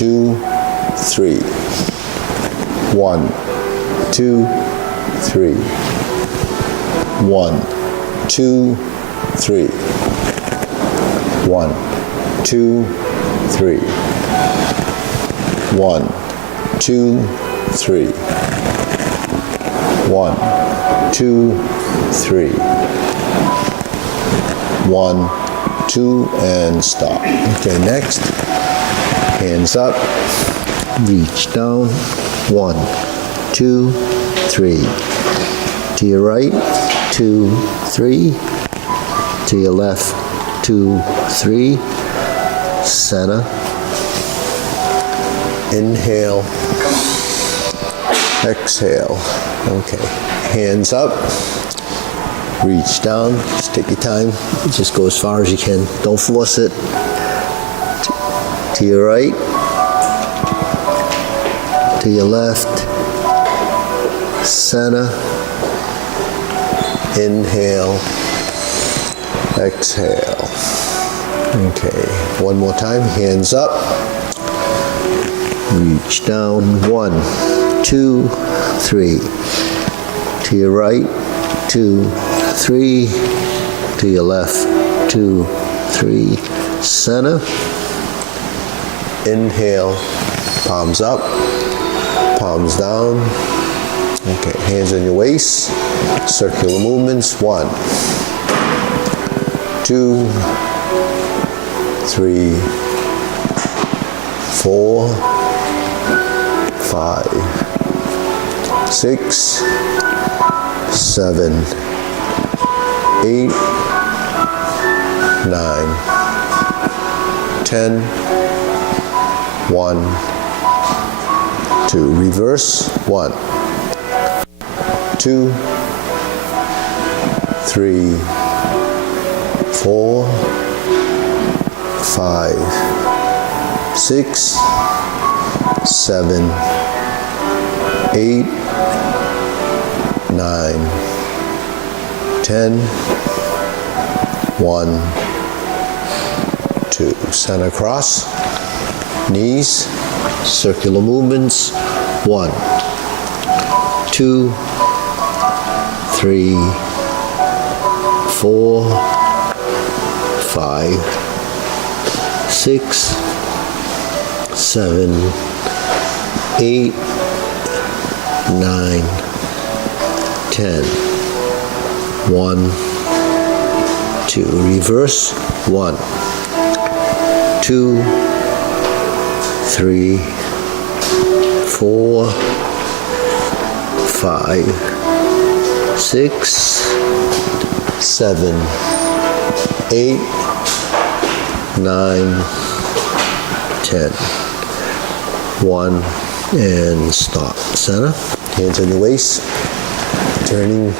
2, 3. 1, 2, 3. 1, 2, 3. 1, 2, 3. 1, 2, 3. 1, 2, 3. 1, 2, and stop. Okay, next. Hands up. Reach down. 1, 2, 3. To your right. 2, 3. To your left. 2, 3. Center. Inhale. Exhale. Okay. Hands up. Reach down. Just take your time. Just go as far as you can. Don't force it. To your right. To your left. Center. Inhale. Exhale. Okay. One more time. Hands up. Reach down. 1, 2, 3. To your right. 2, 3. To your left. 2, 3. Center. Inhale. Palms up. Palms down. Okay. Hands on your waist. Circular movements. 1, 2, 3, 4, 5, 6, 7, 8, 9, 10, 1, 2. Reverse. 1, 2, 3, 4, 5, 6, 7, 8, 9, 10, 1, 2. Center cross. Knees. Circular movements. 1, 2, 3, 4, 5, 6, 7, 8, 9, 10. 1, 2. Reverse. 1, 2, 3, 4, 5, 6, 7, 8, 9, 10. 1, and stop. Center. Hands on your waist. Turning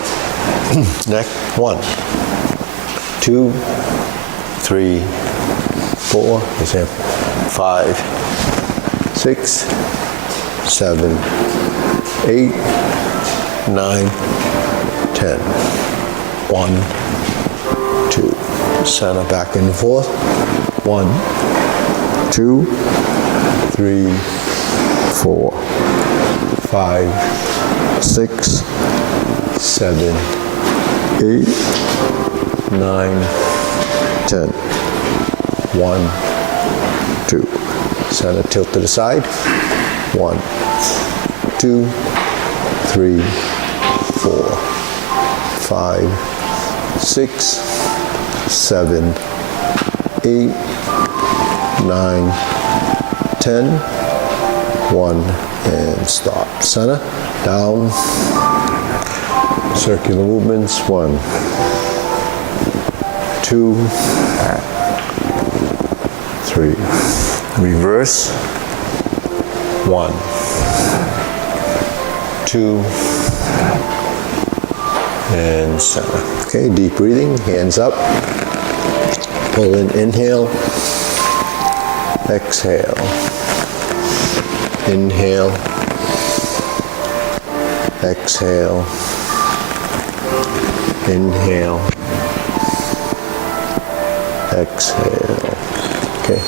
neck. 1, 2, 3, 4, 5, 6, 7, 8, 9, 10. 1, 2. Center back and forth. 1, 2, 3, 4, 5, 6, 7, 8, 9, 10. 1, 2. Center tilt to the side. 1, 2, 3, 4, 5, 6, 7, 8, 9, 10. 1, and stop. Center. Down. Circular movements. 1, 2, 3. Reverse. 1, 2, and center. Okay, deep breathing. Hands up. Pull in. Inhale. Exhale. Inhale. Exhale. Inhale. Exhale. Okay.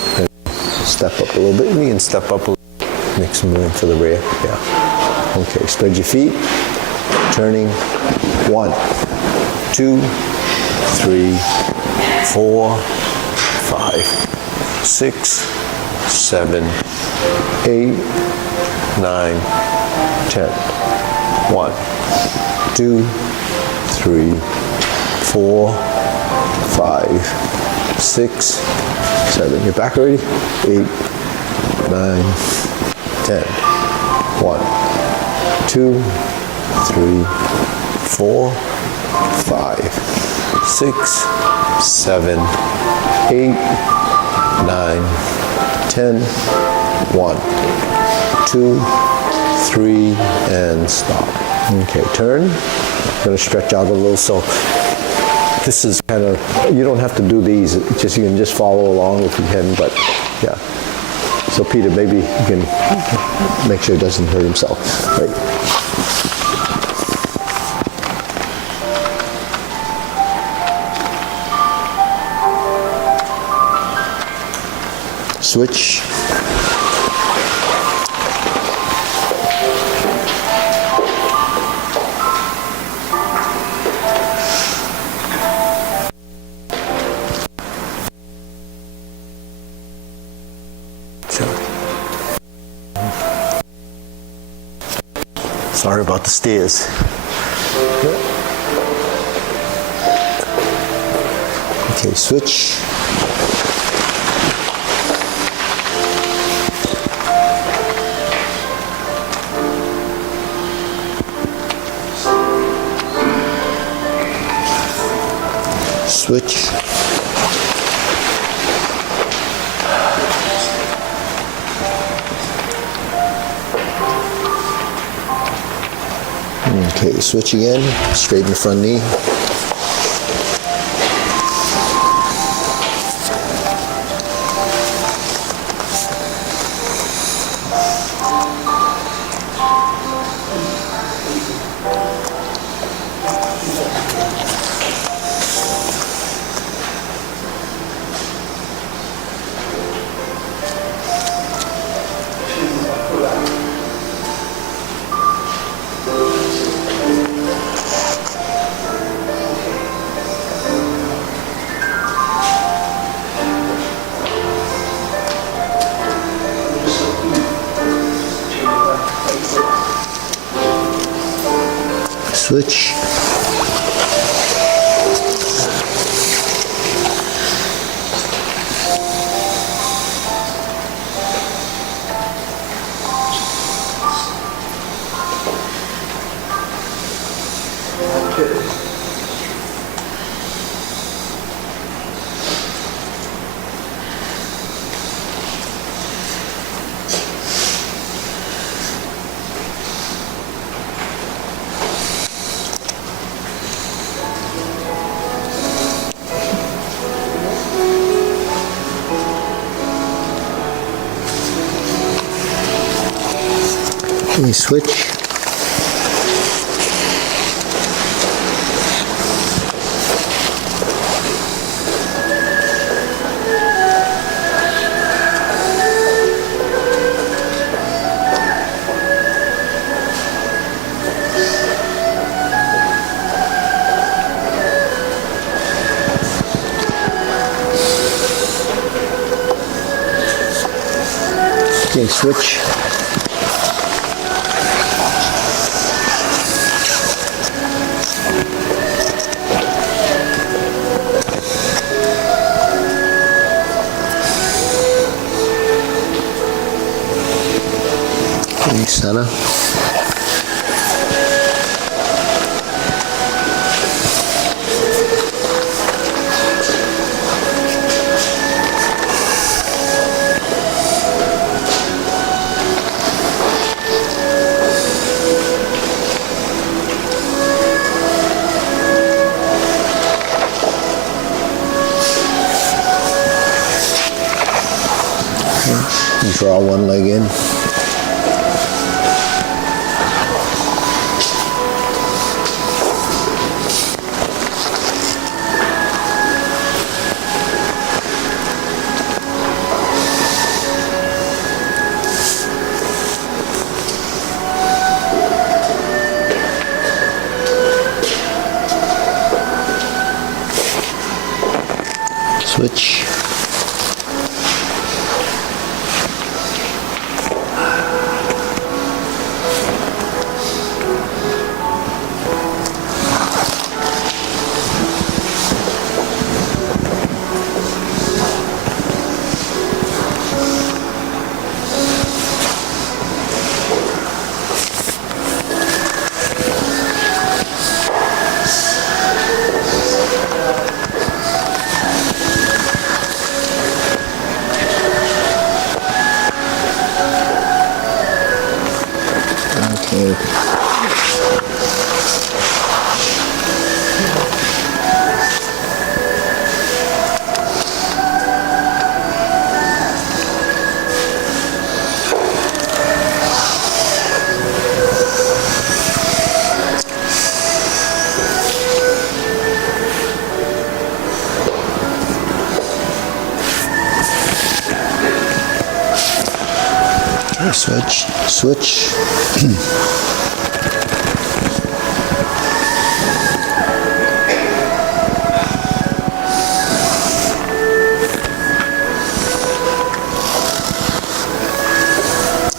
Step up a little bit. You can step up a little. Make some room for the rear. Yeah. Okay, spread your feet. Turning. 1, 2, 3, 4, 5, 6, 7, 8, 9, 10. 1, 2, 3, 4, 5, 6, 7. You're back already? 8, 9, 10. 1, 2, 3, 4, 5, 6, 7, 8, 9, 10. 1, 2, 3, and stop. Okay, turn. I'm going to stretch out a little. So this is kind of, you don't have to do these. Just you can just follow along if you can. But yeah. So Peter, maybe you can make sure he doesn't hurt himself. Right. Switch. Sorry about the stairs. Okay, switch. Switch. Okay, switch again, straighten the front knee. Switch. Okay, switch. Okay, switch. Okay, center. You draw one leg in. Switch. Okay. Switch.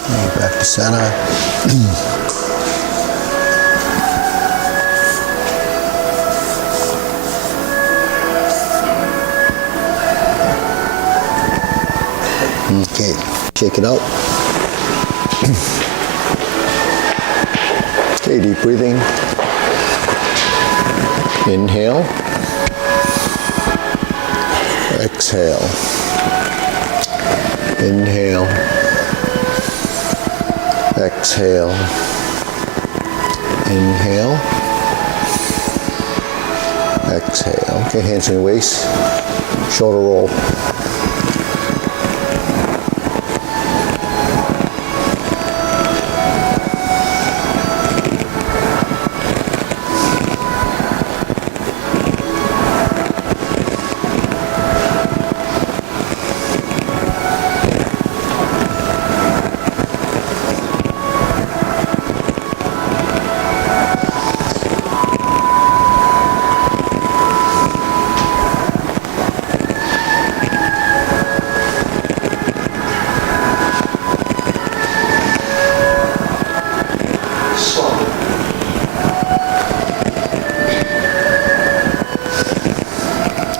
Okay, back to center. Okay, shake it out. Okay, deep breathing. Inhale. Exhale. Inhale. Exhale. Inhale. Exhale. Okay, hands in your waist. Shoulder roll.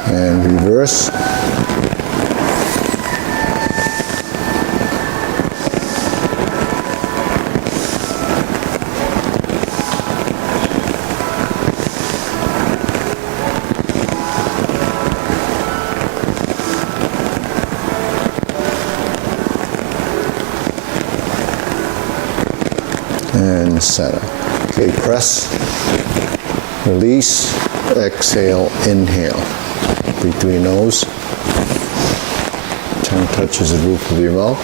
And reverse. And center. Okay, press, release, exhale, inhale. Breathe through your nose. Tongue touches the roof of your mouth.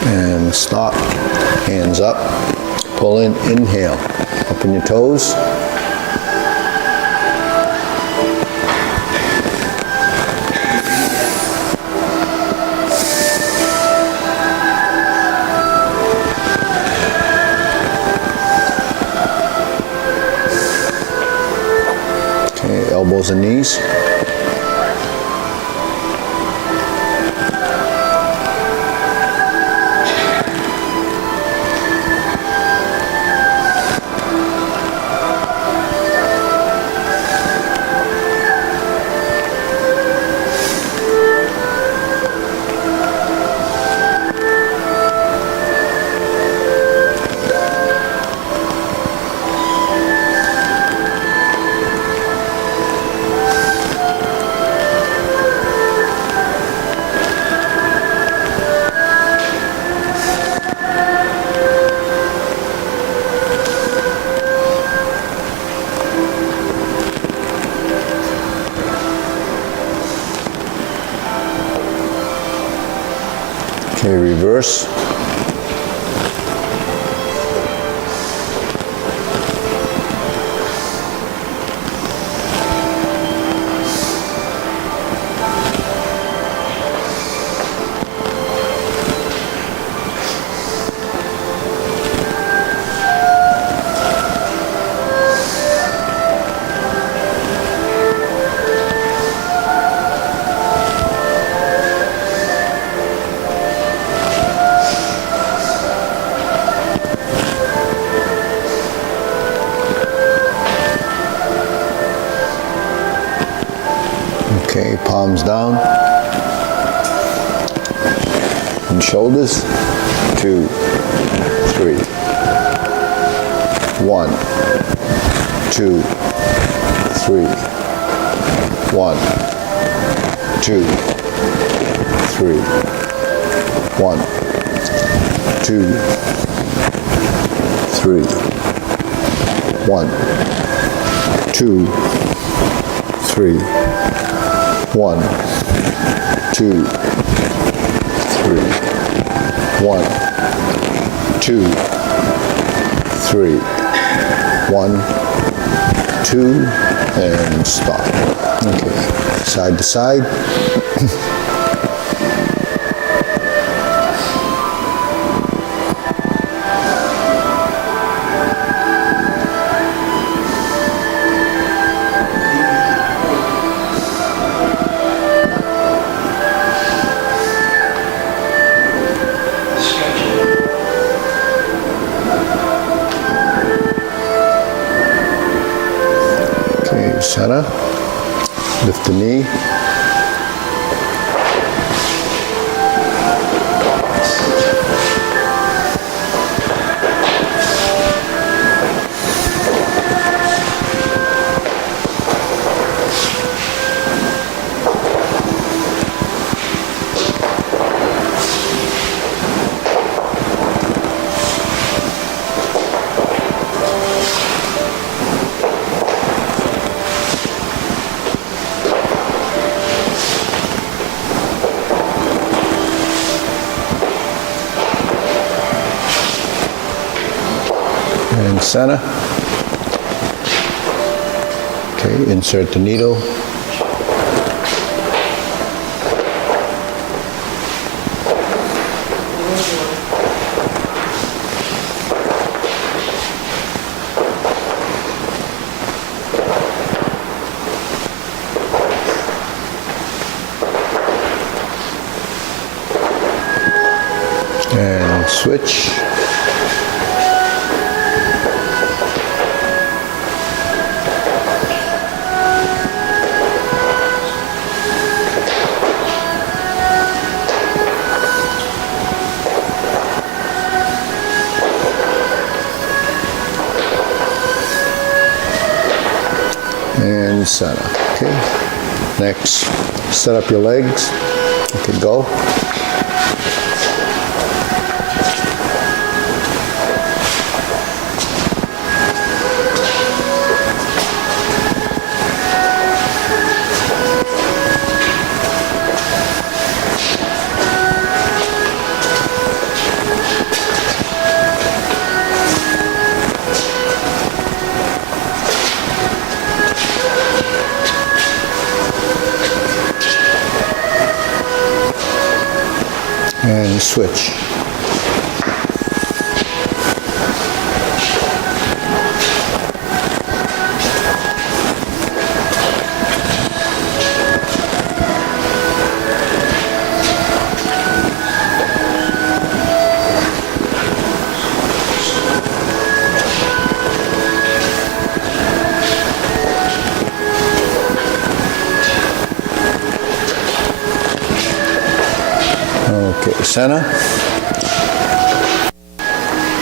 And stop, hands up, pull in, inhale, open your toes. Okay, elbows and knees. reverse. Okay, palms down. And shoulders. 2, 3. 1, 2, 3. 1, 2, 3. 1, 2, 3. 1, 2, 3. 1, 2, 3. 1, 2, 3. 1, 2, and stop. Okay, side to side. Center, lift the knee, and center. Okay, insert the needle. And switch. And center. Okay. Next, set up your legs. Okay, go. And switch. Okay, center.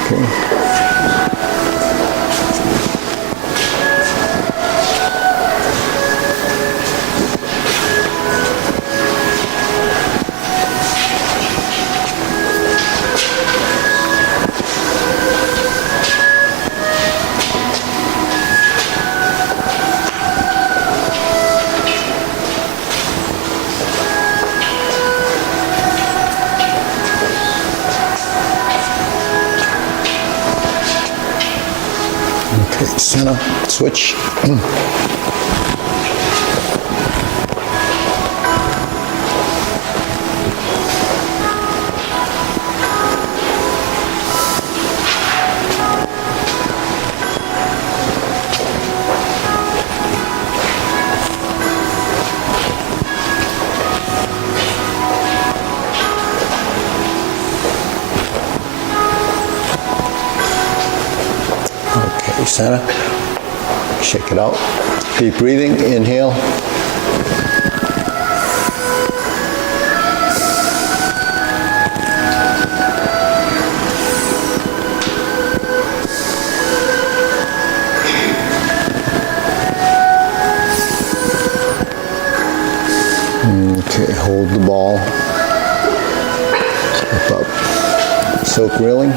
Okay. Okay, center, switch. Okay, center. Shake it out. Deep breathing, inhale. Okay, hold the ball. Step up. Silk reeling.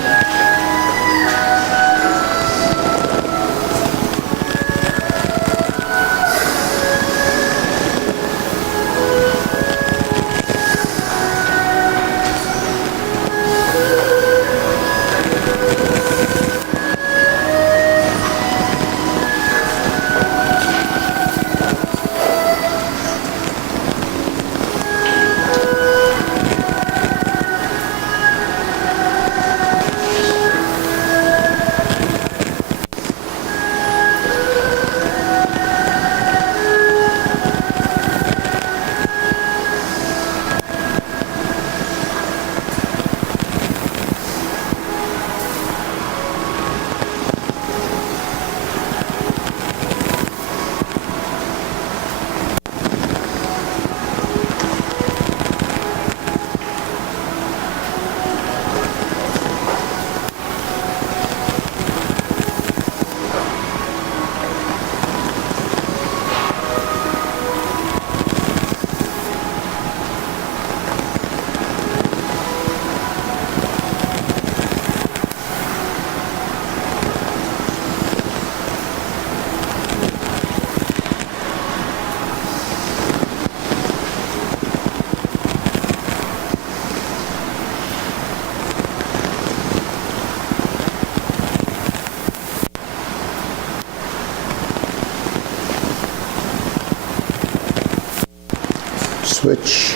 Switch.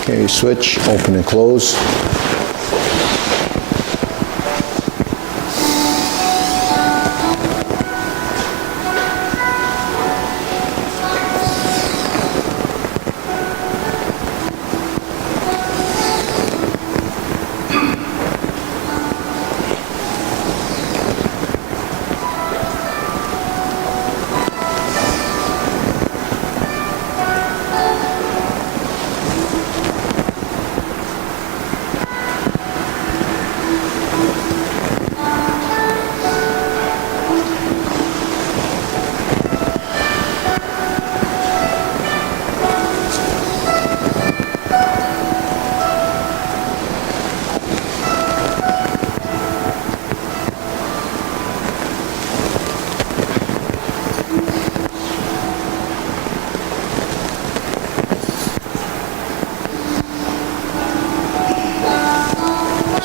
Okay, switch, open and close.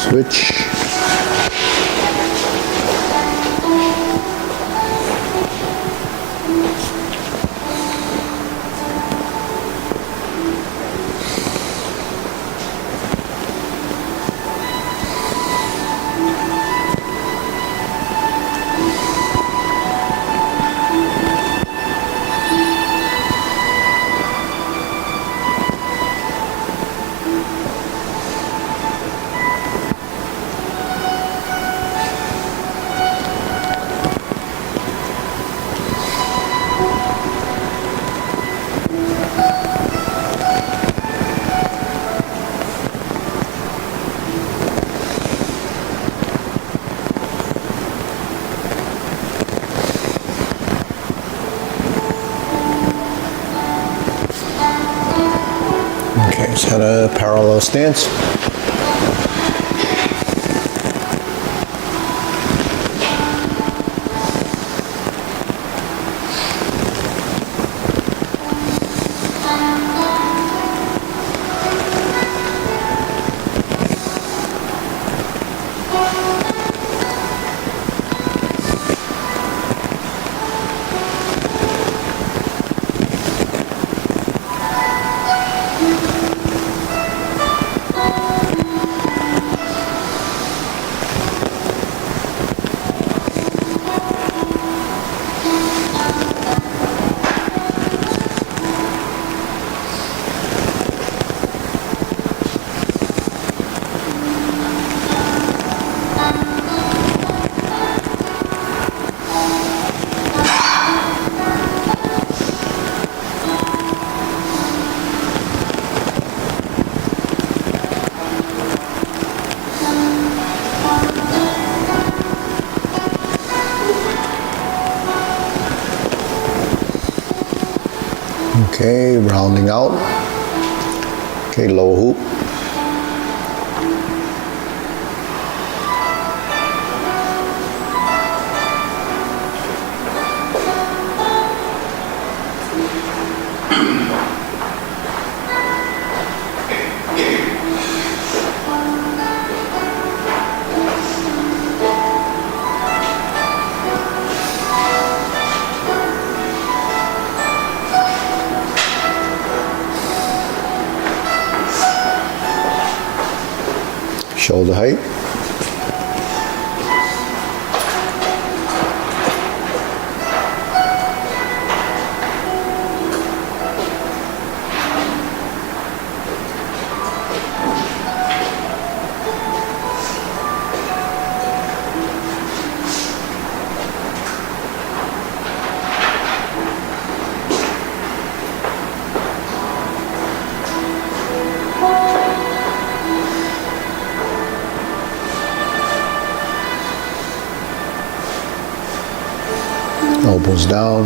Switch. Okay, set a parallel stance. Okay, rounding out. Okay, low hoop. Shoulder height. Elbows down.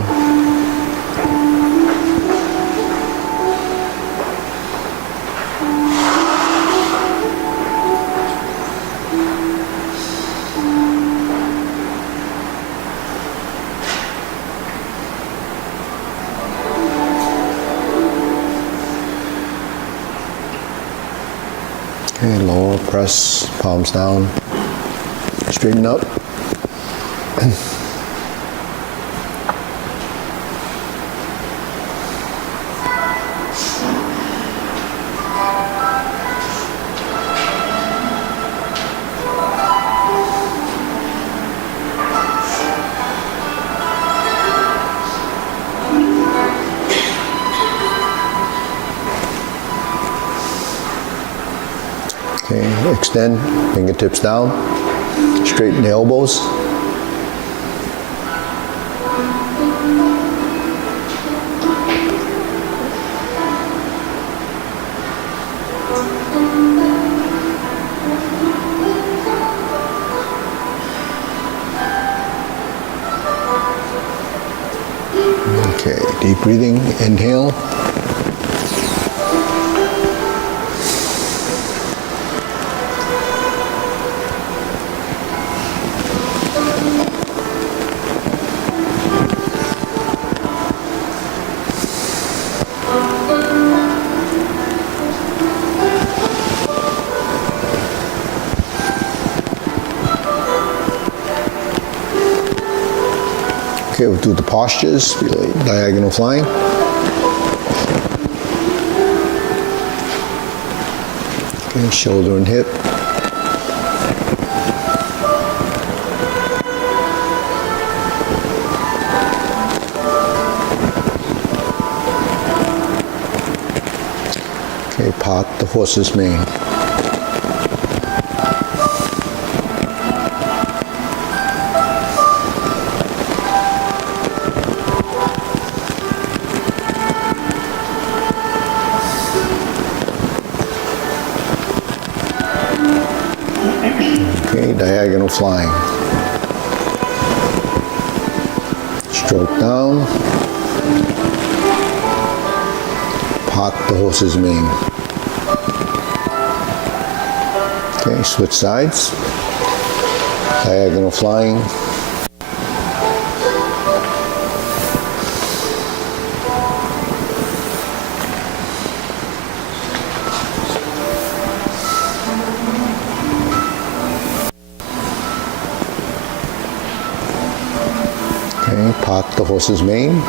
Okay, lower press, palms down, straighten up. Okay, extend, fingertips down, straighten the elbows. Okay, deep breathing, inhale. Okay, we'll do the postures, diagonal flying. Okay, shoulder and hip. Okay, part the horse's mane. Okay, diagonal flying. Stroke down. Part the horse's mane. Okay, switch sides. Diagonal flying. Okay, part the horse's mane.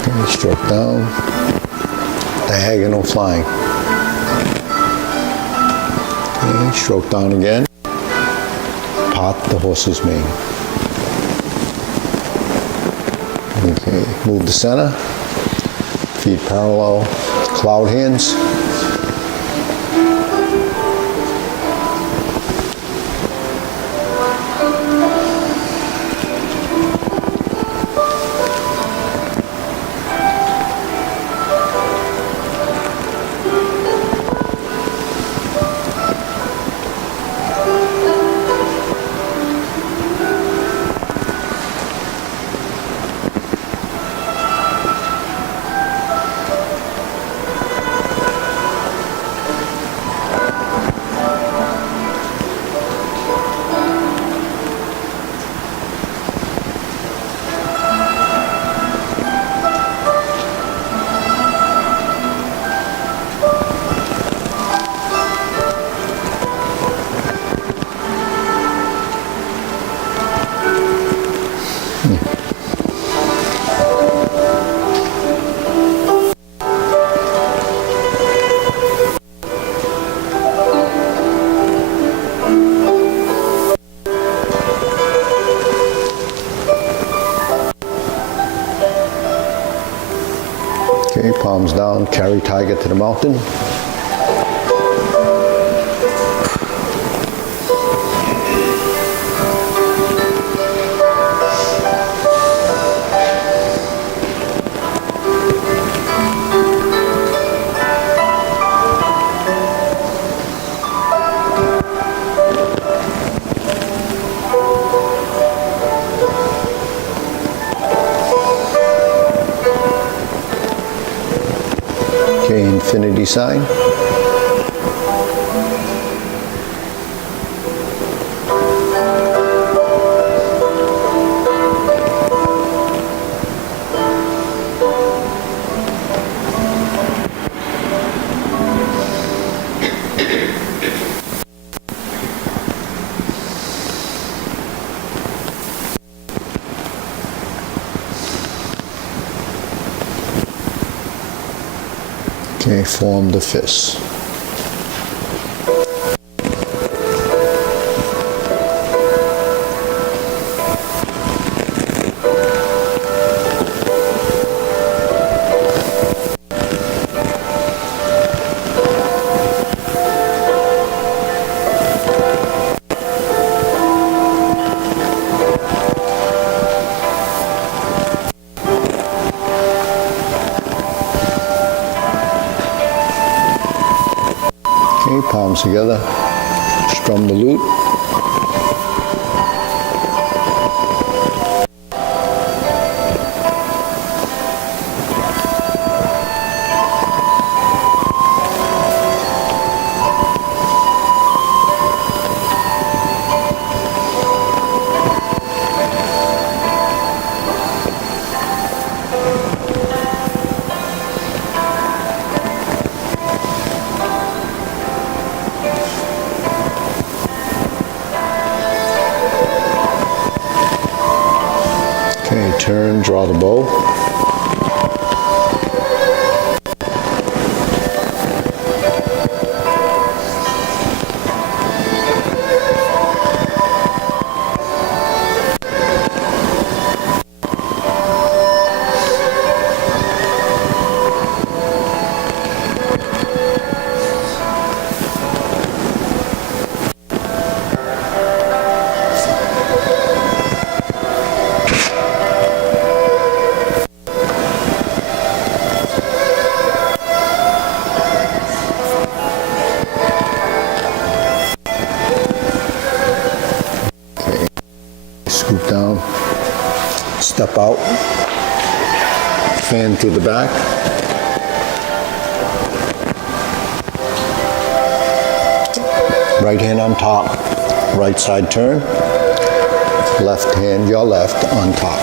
Okay, stroke down. Diagonal flying. Okay, stroke down again. Part the horse's mane. Okay, move the center, feet parallel, cloud hands. Okay, palms down, carry tiger to the mountain. Okay, infinity sign. Okay, form the fist. Okay, palms together, strum the lute. Turn, draw the bow. Scoop down, step out, fan through the back. Right hand on top, right side turn, left hand, your left on top.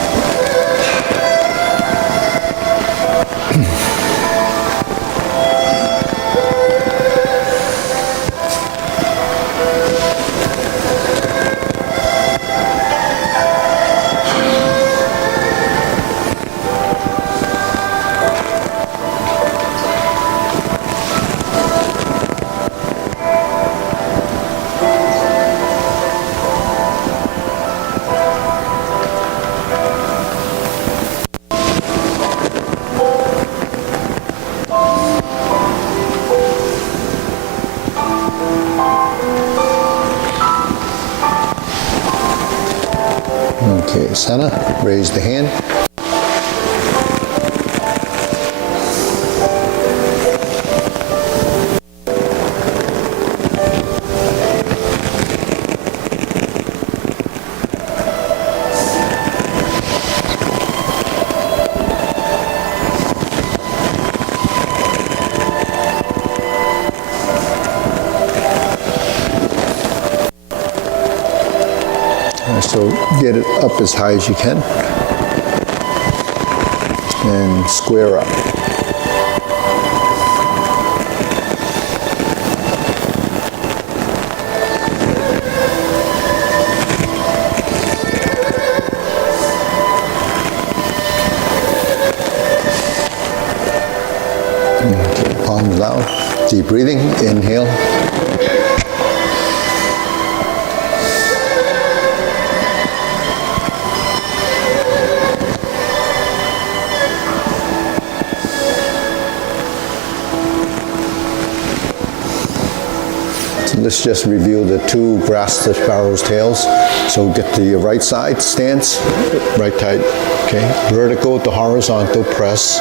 Okay, center, raise the hand. So get it up as high as you can and square up. Okay, palms down, deep breathing, inhale. Let's just review the two grass to sparrow's tails. So get to your right side stance, right side, okay. Vertical to horizontal press,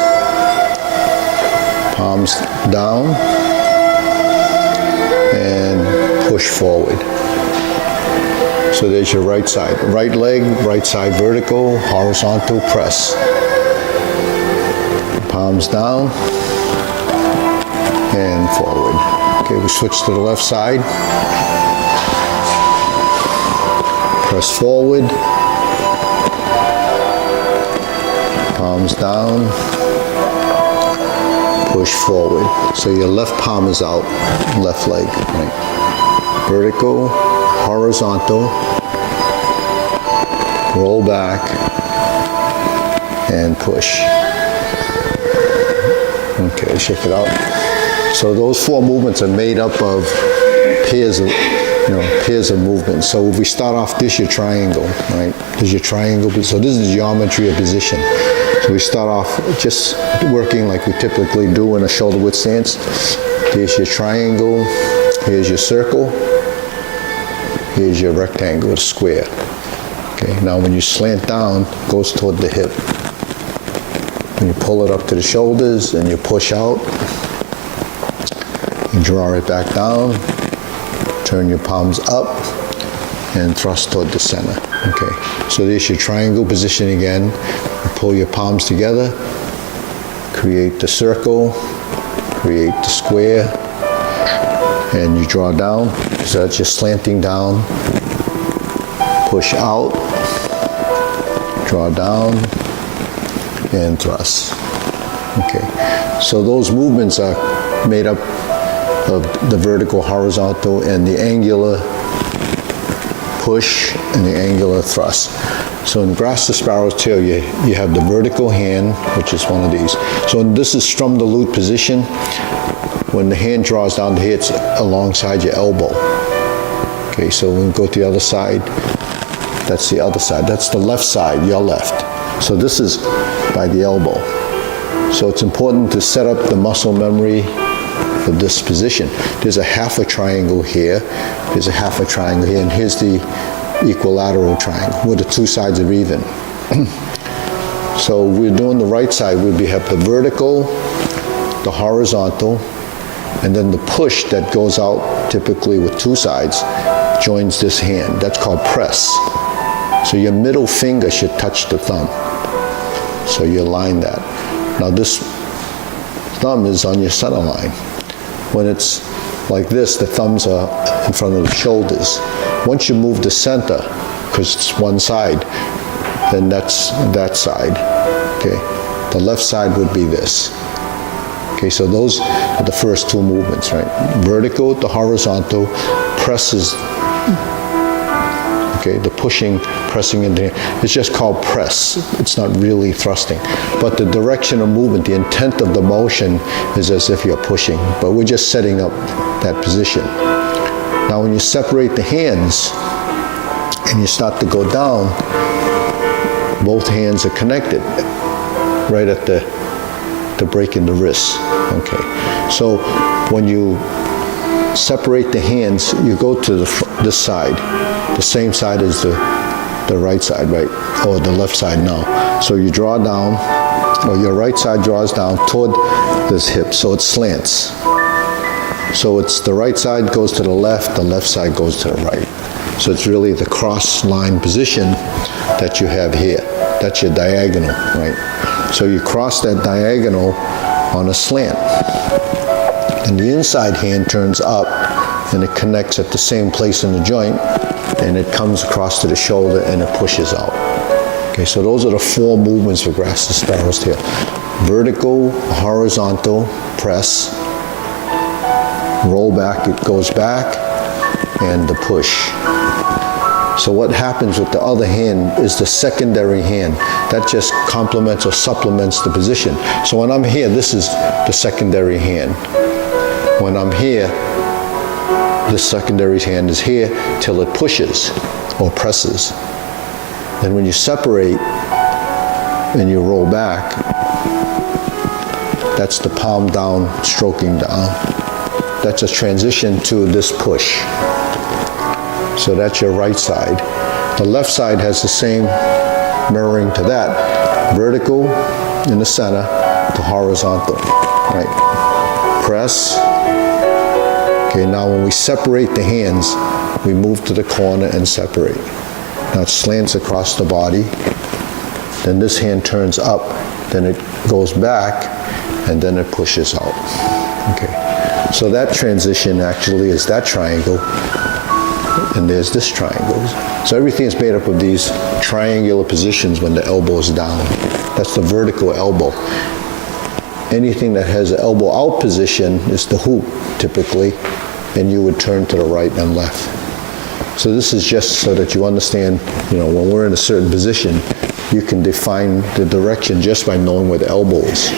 palms down, and push forward. So there's your right side. Right leg, right side vertical, horizontal press. Palms down, and forward. Okay, we switch to the left side. Press forward. Palms down. Push forward. So your left palm is out, left leg. Right. Vertical, horizontal. Roll back. And push. Okay, shake it out. So those four movements are made up of pairs of movements. So if we start off this, your triangle, right? There's your triangle. So this is the geometry of position. So we start off just working like we typically do in a shoulder width stance. Here's your triangle. Here's your circle. Here's your rectangle, square. Okay. Now when you slant down, it goes toward the hip. When you pull it up to the shoulders and you push out. You draw it back down, turn your palms up, and thrust toward the center. Okay, so there's your triangle position again. You pull your palms together, create the circle, create the square, and you draw down. So that's just slanting down, push out, draw down, and thrust. Okay, so those movements are made up of the vertical, horizontal, and the angular push, and the angular thrust. So in Grasp the Sparrow's Tail, you have the vertical hand, which is one of these. So this is Strum the Lute position. When the hand draws down, the head's alongside your elbow. Okay, so when we go to the other side, that's the other side. That's the left side, your left. So this is by the elbow. So it's important to set up the muscle memory for this position. There's a half a triangle here, there's a half a triangle here, and here's the equilateral triangle where the two sides are even. So we're doing the right side, we have the vertical, the horizontal, and then the push that goes out typically with two sides joins this hand. That's called press. So your middle finger should touch the thumb. So you align that. Now this thumb is on your center line. When it's like this, the thumbs are in front of the shoulders. Once you move the center, because it's one side, then that's that side. Okay, the left side would be this. Okay, so those are the first two movements, right? Vertical, the horizontal, presses. Okay, the pushing, pressing into, it's just called press. It's not really thrusting. But the direction of movement, the intent of the motion is as if you're pushing, but we're just setting up that position. Now when you separate the hands and you start to go down, both hands are connected right at the break in the wrist. Okay, so when you separate the hands, you go to this side, the same side as the right side, right? Or the left side now. So you draw down, or your right side draws down toward this hip, so it slants. So it's the right side goes to the left side goes to the right. So it's really the cross line position that you have here. That's your diagonal, right? So you cross that diagonal on a slant. And the inside hand turns up and it connects at the same place in the joint, and it comes across to the shoulder and it pushes out. Okay, so those are the four movements for Grasp the Sparrow's Tail. Vertical, horizontal, press, roll back, it goes back, and the push. So what happens with the other hand is the secondary hand. That just complements or supplements the position. So when I'm here, this is the secondary hand. When I'm here, the secondary hand is here till it pushes or presses. Then when you separate and you roll back, that's the palm down, stroking down. That's a transition to this push. So that's your right side. The left side has the same mirroring to that. Vertical in the center to horizontal, right? Press. Okay, now when we separate the hands, we move to the corner and separate. Now it slants across the body. Then this hand turns up, then it goes back, and then it pushes out. Okay, so that transition actually is that triangle, and there's this triangle. So everything is made up of these triangular positions when the elbow is down. That's the vertical elbow. Anything that has an elbow out position is the hoop, typically, and you would turn to the right and left. So this is just so that you understand, when we're in a certain position, you can define the direction just by knowing where the elbow is.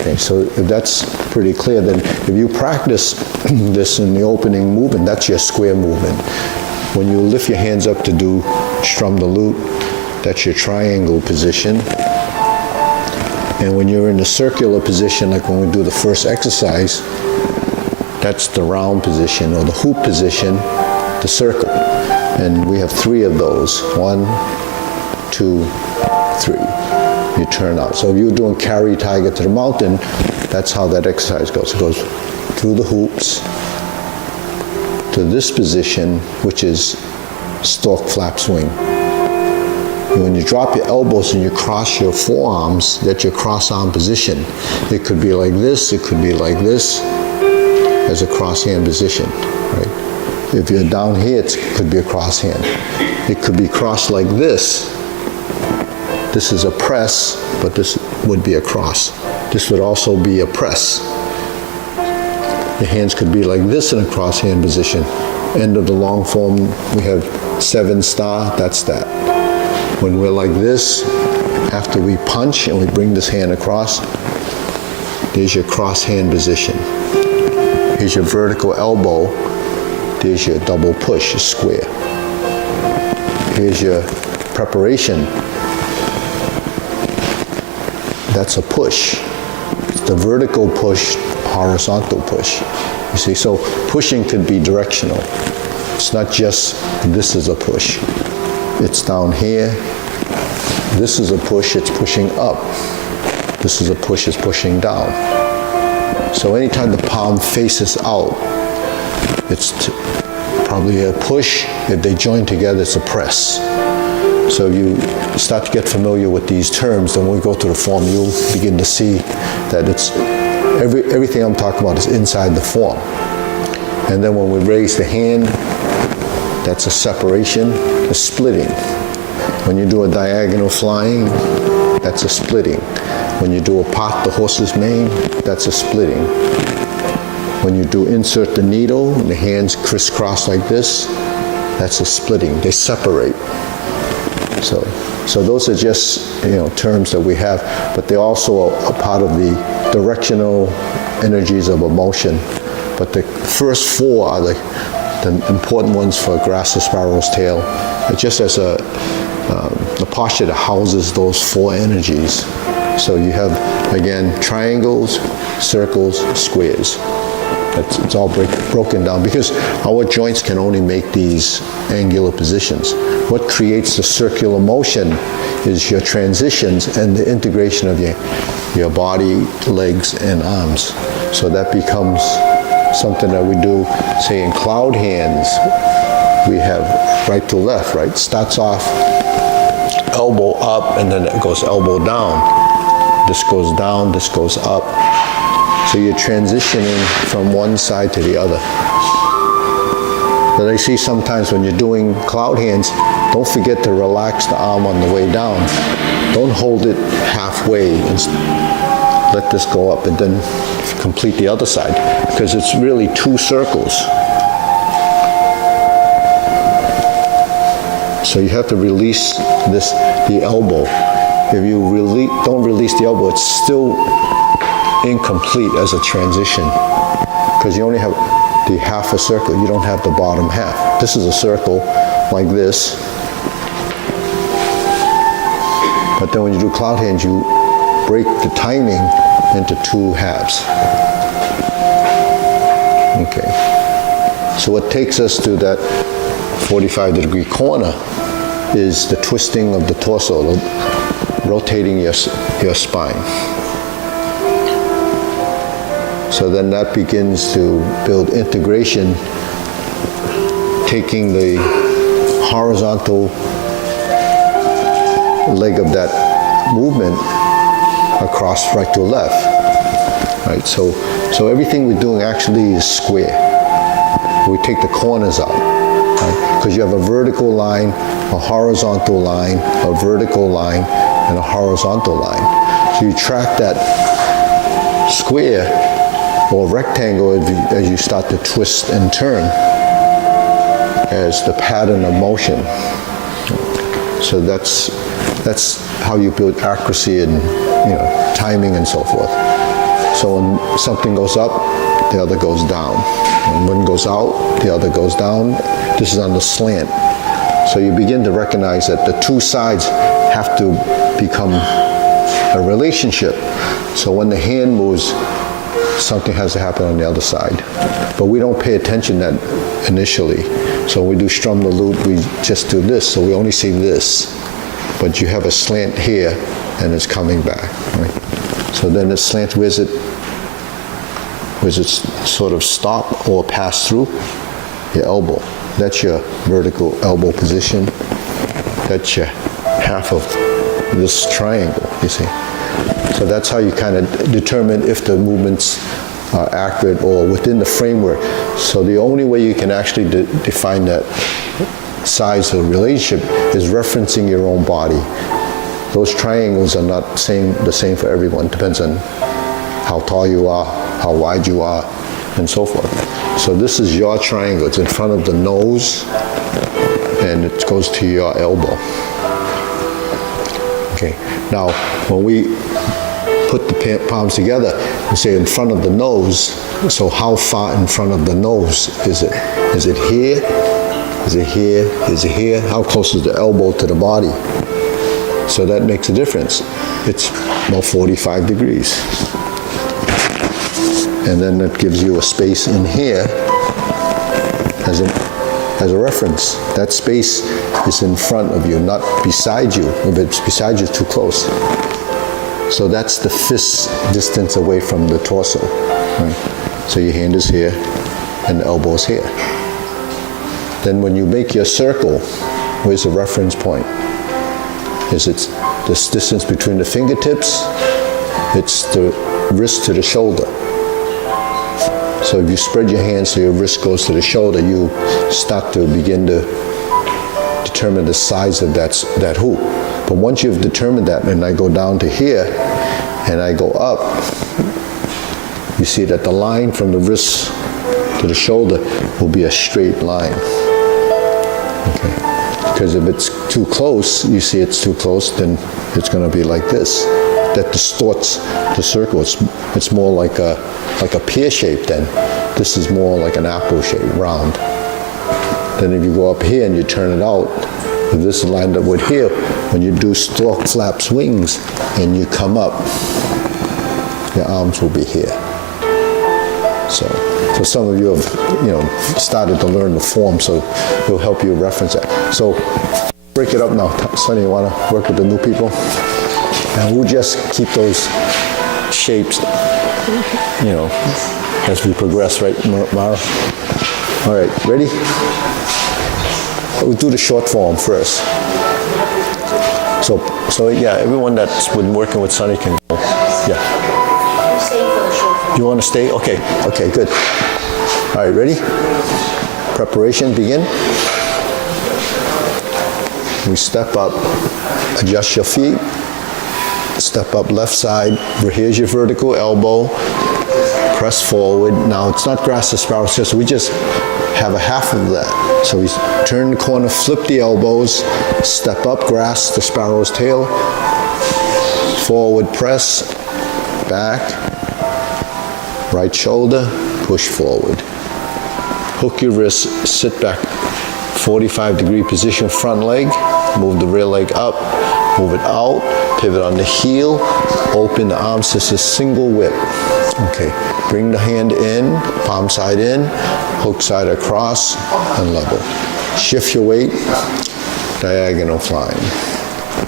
Okay, so if that's pretty clear, then if you practice this in the opening movement, that's your square movement. When you lift your hands up to do Strum the Lute, that's your triangle position. And when you're in the circular position, like when we do the first exercise, that's the round position, or the hoop position, the circle. And we have three of those. 1, 2, 3. You turn out. So if you're doing carry tiger to the mountain, that's how that exercise goes. It goes through the hoops to this position, which is stork flap swing. And when you drop your elbows and you cross your forearms, that's your cross arm position. It could be like this, it could be like this, as a cross hand position, right? If you're down here, it could be a cross hand. It could be crossed like this. This is a press, but this would be a cross. This would also be a press. The hands could be like this in a cross hand position. End of the long form, we have 7 star, that's that. When we're like this, after we punch and we bring this hand across, there's your cross hand position. Here's your vertical elbow, there's your double push, your square. Here's your preparation. That's a push. It's the vertical push, horizontal push. You see, so pushing could be directional. It's not just this is a push. It's down here. This is a push, it's pushing up. This is a push, it's pushing down. So anytime the palm faces out, it's probably a push. If they join together, it's a press. So if you start to get familiar with these terms, then when we go through the form, you'll begin to see that it's everything I'm talking about is inside the form. And then when we raise the hand, that's a separation, a splitting. When you do a diagonal flying, that's a splitting. When you do a pot, the horse's mane, that's a splitting. When you do insert the needle and the hands crisscross like this, that's a splitting. They separate. So those are just terms that we have, but they're also a part of the directional energies of emotion. But the first 4 are the important ones for grasshopper sparrow's tail. It's just as a posture that houses those 4 energies. So you have, again, triangles, circles, squares. It's all broken down because our joints can only make these angular positions. What creates the circular motion is your transitions and the integration of your body, legs, and arms. So that becomes something that we do, say in cloud hands, we have right to left, right? Starts off elbow up and then it goes elbow down. This goes down, this goes up. So you're transitioning from one side to the other. But I see sometimes when you're doing cloud hands, don't forget to relax the arm on the way down. Don't hold it halfway and let this go up and then complete the other side, because it's really 2 circles. So you have to release the elbow. If you don't release the elbow, it's still incomplete as a transition, because you only have the half a circle, you don't have the bottom half. This is a circle like this, but then when you do cloud hands, you break the timing into 2 halves. Okay, so what takes us to that 45-degree corner is the twisting of the torso, rotating your spine. So then that begins to build integration, taking the horizontal leg of that movement across right to left, right? So everything we're doing actually is square. We take the corners out, right? Because you have a vertical line, a horizontal line, a vertical line, and a horizontal line. So you track that square or rectangle as you start to twist and turn as the pattern of motion. So that's how you build accuracy and timing and so forth. So when something goes up, the other goes down. When one goes out, the other goes down. This is on the slant. So you begin to recognize that the 2 sides have to become a relationship. So when the hand moves, something has to happen on the other side. But we don't pay attention to that initially. So when we do strum the lute, we just do this, so we only see this. But you have a slant here, and it's coming back, right? So then the slant, where's it sort of stop or pass through? Your elbow. That's your vertical elbow position. That's your half of this triangle, you see. So that's how you kind of determine if the movements are accurate or within the framework. So the only way you can actually define that size of relationship is referencing your own body. Those triangles are not the same for everyone. Depends on how tall you are, how wide you are, and so forth. So this is your triangle. It's in front of the nose, and it goes to your elbow. Okay, now when we put the palms together, we say in front of the nose, so how far in front of the nose is it? Is it here? Is it here? Is it here? How close is the elbow to the body? So that makes a difference. It's about 45 degrees. And then that gives you a space in here as a reference. That space is in front of you, not beside you. If it's beside you, it's too close. So that's the fist distance away from the torso. Right? So your hand is here and the elbow is here. Then when you make your circle, where's the reference point? Is it this distance between the fingertips? It's the wrist to the shoulder. So if you spread your hands so your wrist goes to the shoulder, you start to begin to determine the size of that hoop. But once you've determined that, and I go down to here, and I go up, you see that the line from the wrist to the shoulder will be a straight line. Okay. Because if it's too close, you see it's too close, then it's going to be like this. That distorts the circle. It's more like a pear shape then. This is more like an apple shape, round. Then if you go up here and you turn it out, if this is lined up with here, when you do stork flaps wings and you come up, your arms will be here. So some of you have, started to learn the form, so it'll help you reference that. So break it up now. Sonny, you want to work with the new people? And we'll just keep those shapes, as we progress, right, Mara? All right, ready? We'll do the short form first. So yeah, everyone that's been working with Sonny can go. Yeah. You want to stay? Okay, good. All right, ready? Preparation, begin. We step up, adjust your feet, step up left side, here's your vertical elbow, press forward. Now it's not grasp the sparrow, so we just have a half of that. So we turn the corner, flip the elbows, step up, grasp the sparrow's tail, forward press, back, right shoulder, push forward. Hook your wrist, sit back, 45-degree position, front leg, move the rear leg up, move it out, pivot on the heel, open the arms, this is single whip. Okay, bring the hand in, palm side in, hook side across, and level. Shift your weight, diagonal flying.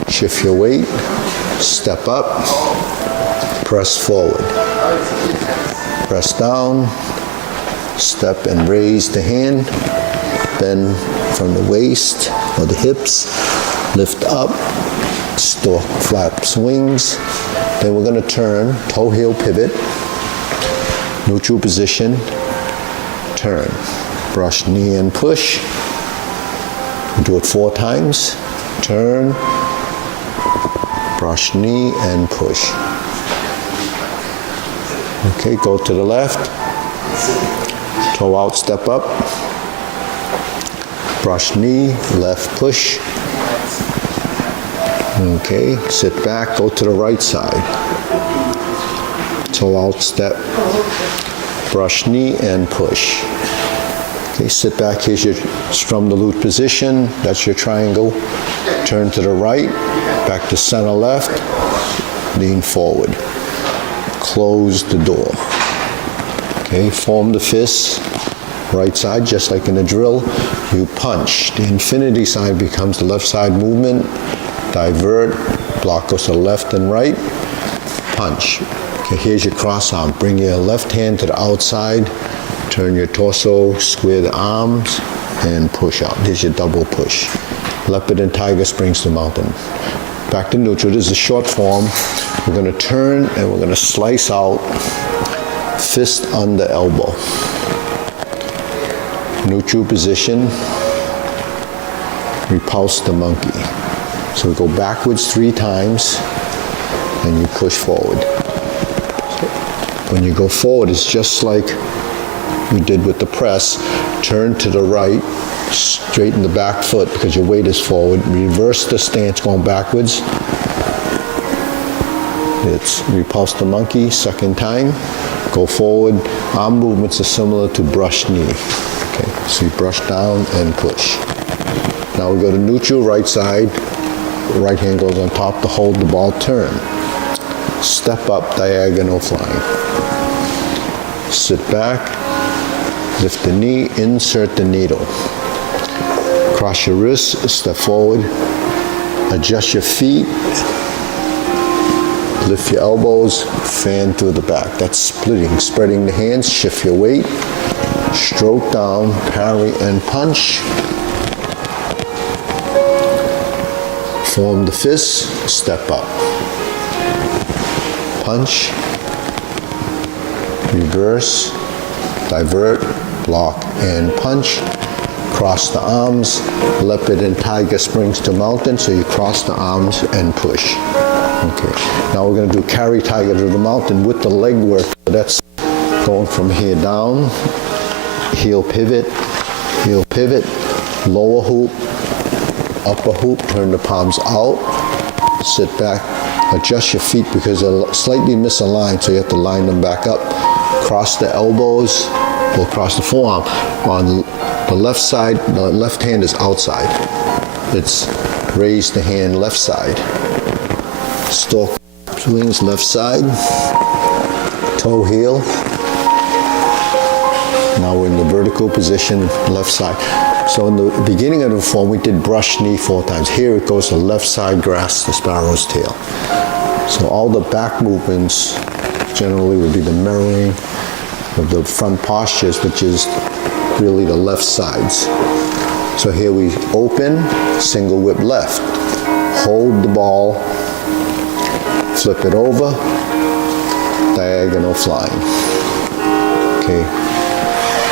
Shift your weight, step up, press forward. Press down, step and raise the hand, bend from the waist or the hips, lift up, stork flaps wings. Then we're going to turn, toe heel pivot, neutral position, turn, brush knee and push. Do it 4 times, turn, brush knee and push. Okay, go to the left, toe out, step up, brush knee, left push. Okay, sit back, go to the right side, toe out, step, brush knee and push. Okay, sit back, here's your strum the lute position, that's your triangle. Turn to the right, back to center left, lean forward. Close the door. Okay, form the fists, right side, just like in a drill. You punch. The infinity sign becomes the left side movement. Divert, block goes to the left and right. Punch. Okay, here's your cross arm. Bring your left hand to the outside. Turn your torso, square the arms, and push out. Here's your double push. Leopard and tiger springs to mountain. Back to neutral. This is a short form. We're going to turn and we're going to slice out, fist under elbow. Neutral position, repulse the monkey. So we go backwards 3 times and you push forward. So when you go forward, it's just like we did with the press. Turn to the right, straighten the back foot because your weight is forward. Reverse the stance going backwards. It's repulse the monkey, second time. Go forward. Arm movements are similar to brush knee. Okay, so you brush down and push. Now we go to neutral, right side. Right hand goes on top to hold the ball, turn. Step up, diagonal flying. Sit back, lift the knee, insert the needle. Cross your wrists, step forward. Adjust your feet. Lift your elbows, fan through the back. That's splitting, spreading the hands, shift your weight. Stroke down, parry and punch. Form the fist, step up. Punch, reverse, divert, block and punch. Cross the arms, leopard and tiger springs to mountain, so you cross the arms and push. Okay, now we're going to do carry tiger to the mountain with the leg work. That's going from here down, heel pivot, lower hoop, upper hoop, turn the palms out, sit back, adjust your feet because they're slightly misaligned, so you have to line them back up. Cross the elbows, or cross the forearm. On the left side, the left hand is outside. It's raise the hand left side. Stalk swings left side, toe heel. Now we're in the vertical position, left side. So in the beginning of the form, we did brush knee 4 times. Here it goes to left side, grasp the sparrow's tail. So all the back movements generally would be the mirroring of the front postures, which is really the left sides. So here we open, single whip left. Hold the ball, flip it over, diagonal flying. Okay,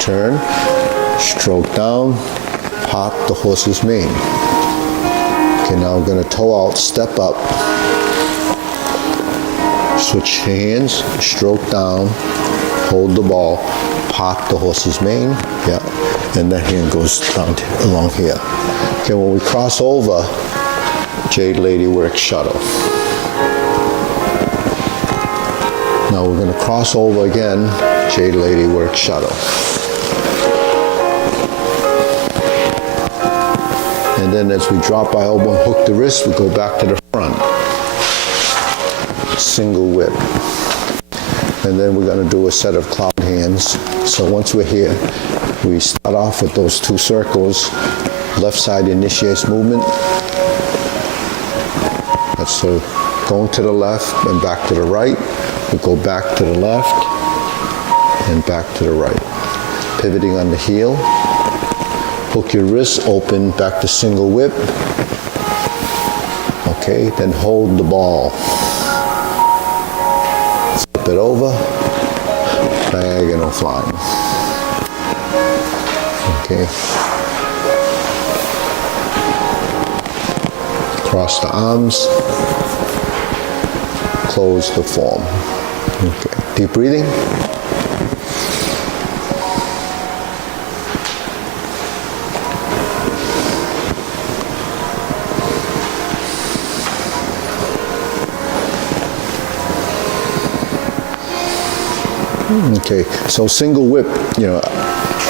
turn, stroke down, part the horse's mane. Okay, now we're going to toe out, step up, switch hands, stroke down, hold the ball, part the horse's mane, yeah, and that hand goes down along here. Okay, when we cross over, Jade Lady works shuttle. Now we're going to cross over again, Jade Lady works shuttle. And then as we drop our elbow and hook the wrist, we go back to the front. Single whip. And then we're going to do a set of cloud hands. So once we're here, we start off with those 2 circles. Left side initiates movement. That's so going to the left and back to the right. We go back to the left and back to the right. Pivoting on the heel. Hook your wrists open, back to single whip. Okay, then hold the ball. Flip it over, diagonal flying. Okay. Cross the arms, close the form. Okay, deep breathing. Okay, so single whip,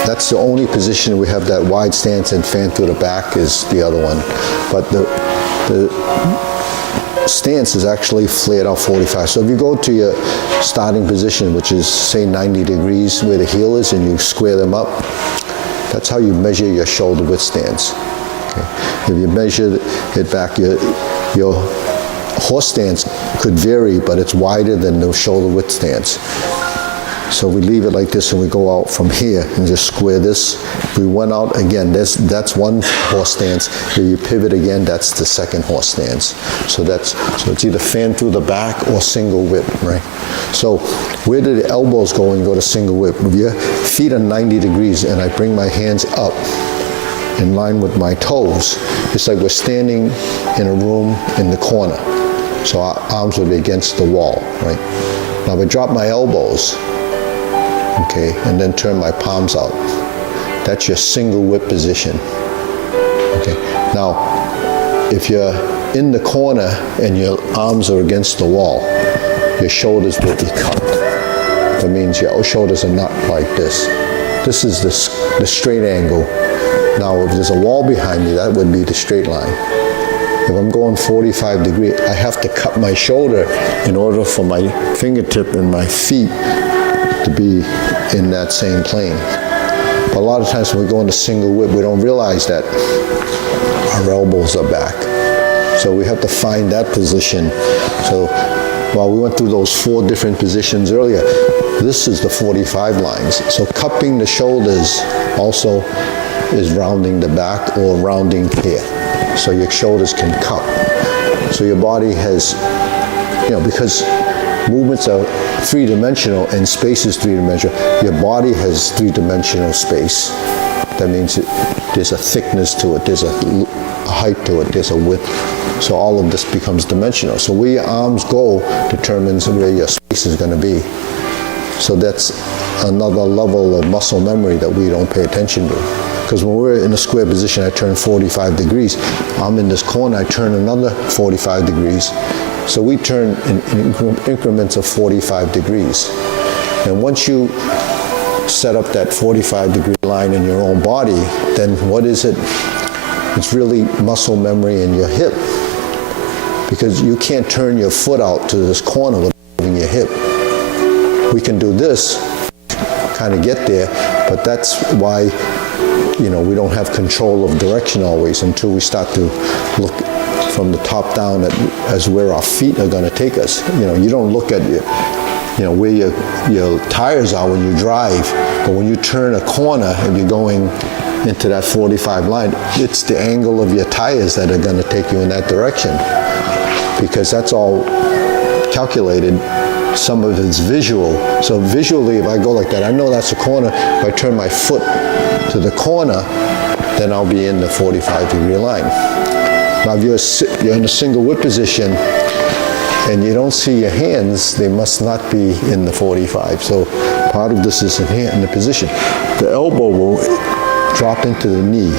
that's the only position we have that wide stance and fan through the back is the other one. But the stance is actually flared out 45. So if you go to your starting position, which is say 90 degrees where the heel is, and you square them up, that's how you measure your shoulder width stance. Okay. If you measure it back, your horse stance could vary, but it's wider than the shoulder width stance. So we leave it like this and we go out from here and just square this. If we went out again, that's one horse stance. If you pivot again, that's the second horse stance. So it's either fan through the back or single whip, right? So where do the elbows go when you go to single whip? If your feet are 90 degrees and I bring my hands up in line with my toes, it's like we're standing in a room in the corner. So our arms would be against the wall, right? Now if I drop my elbows, Okay, and then turn my palms out. That's your single whip position. Okay, now if you're in the corner and your arms are against the wall, your shoulders will be cupped. That means your shoulders are not like this. This is the straight angle. Now if there's a wall behind me, that would be the straight line. If I'm going 45 degrees, I have to cup my shoulder in order for my fingertip and my feet to be in that same plane. But a lot of times when we go into single whip, we don't realize that our elbows are back. So we have to find that position. So while we went through those 4 different positions earlier, this is the 45 lines. So cupping the shoulders also is rounding the back or rounding here. So your shoulders can cup. So your body has, because movements are 3-dimensional and space is 3-dimensional, your body has 3-dimensional space. That means there's a thickness to it, there's a height to it, there's a width. So all of this becomes dimensional. So where your arms go determines where your space is going to be. So that's another level of muscle memory that we don't pay attention to. Because when we're in a square position, I turn 45 degrees. I'm in this corner, I turn another 45 degrees. So we turn in increments of 45 degrees. And once you set up that 45-degree line in your own body, then what is it? It's really muscle memory in your hip. Because you can't turn your foot out to this corner without moving your hip. We can do this, kind of get there, but that's why we don't have control of direction always until we start to look from the top down as where our feet are going to take us. You don't look at where your tires are when you drive, but when you turn a corner and you're going into that 45 line, it's the angle of your tires that are going to take you in that direction, because that's all calculated. Some of it's visual. So visually, if I go like that, I know that's a corner. If I turn my foot to the corner, then I'll be in the 45-degree line. Now, if you're in a single whip position and you don't see your hands, they must not be in the 45. So part of this is in the position. The elbow will drop into the knee.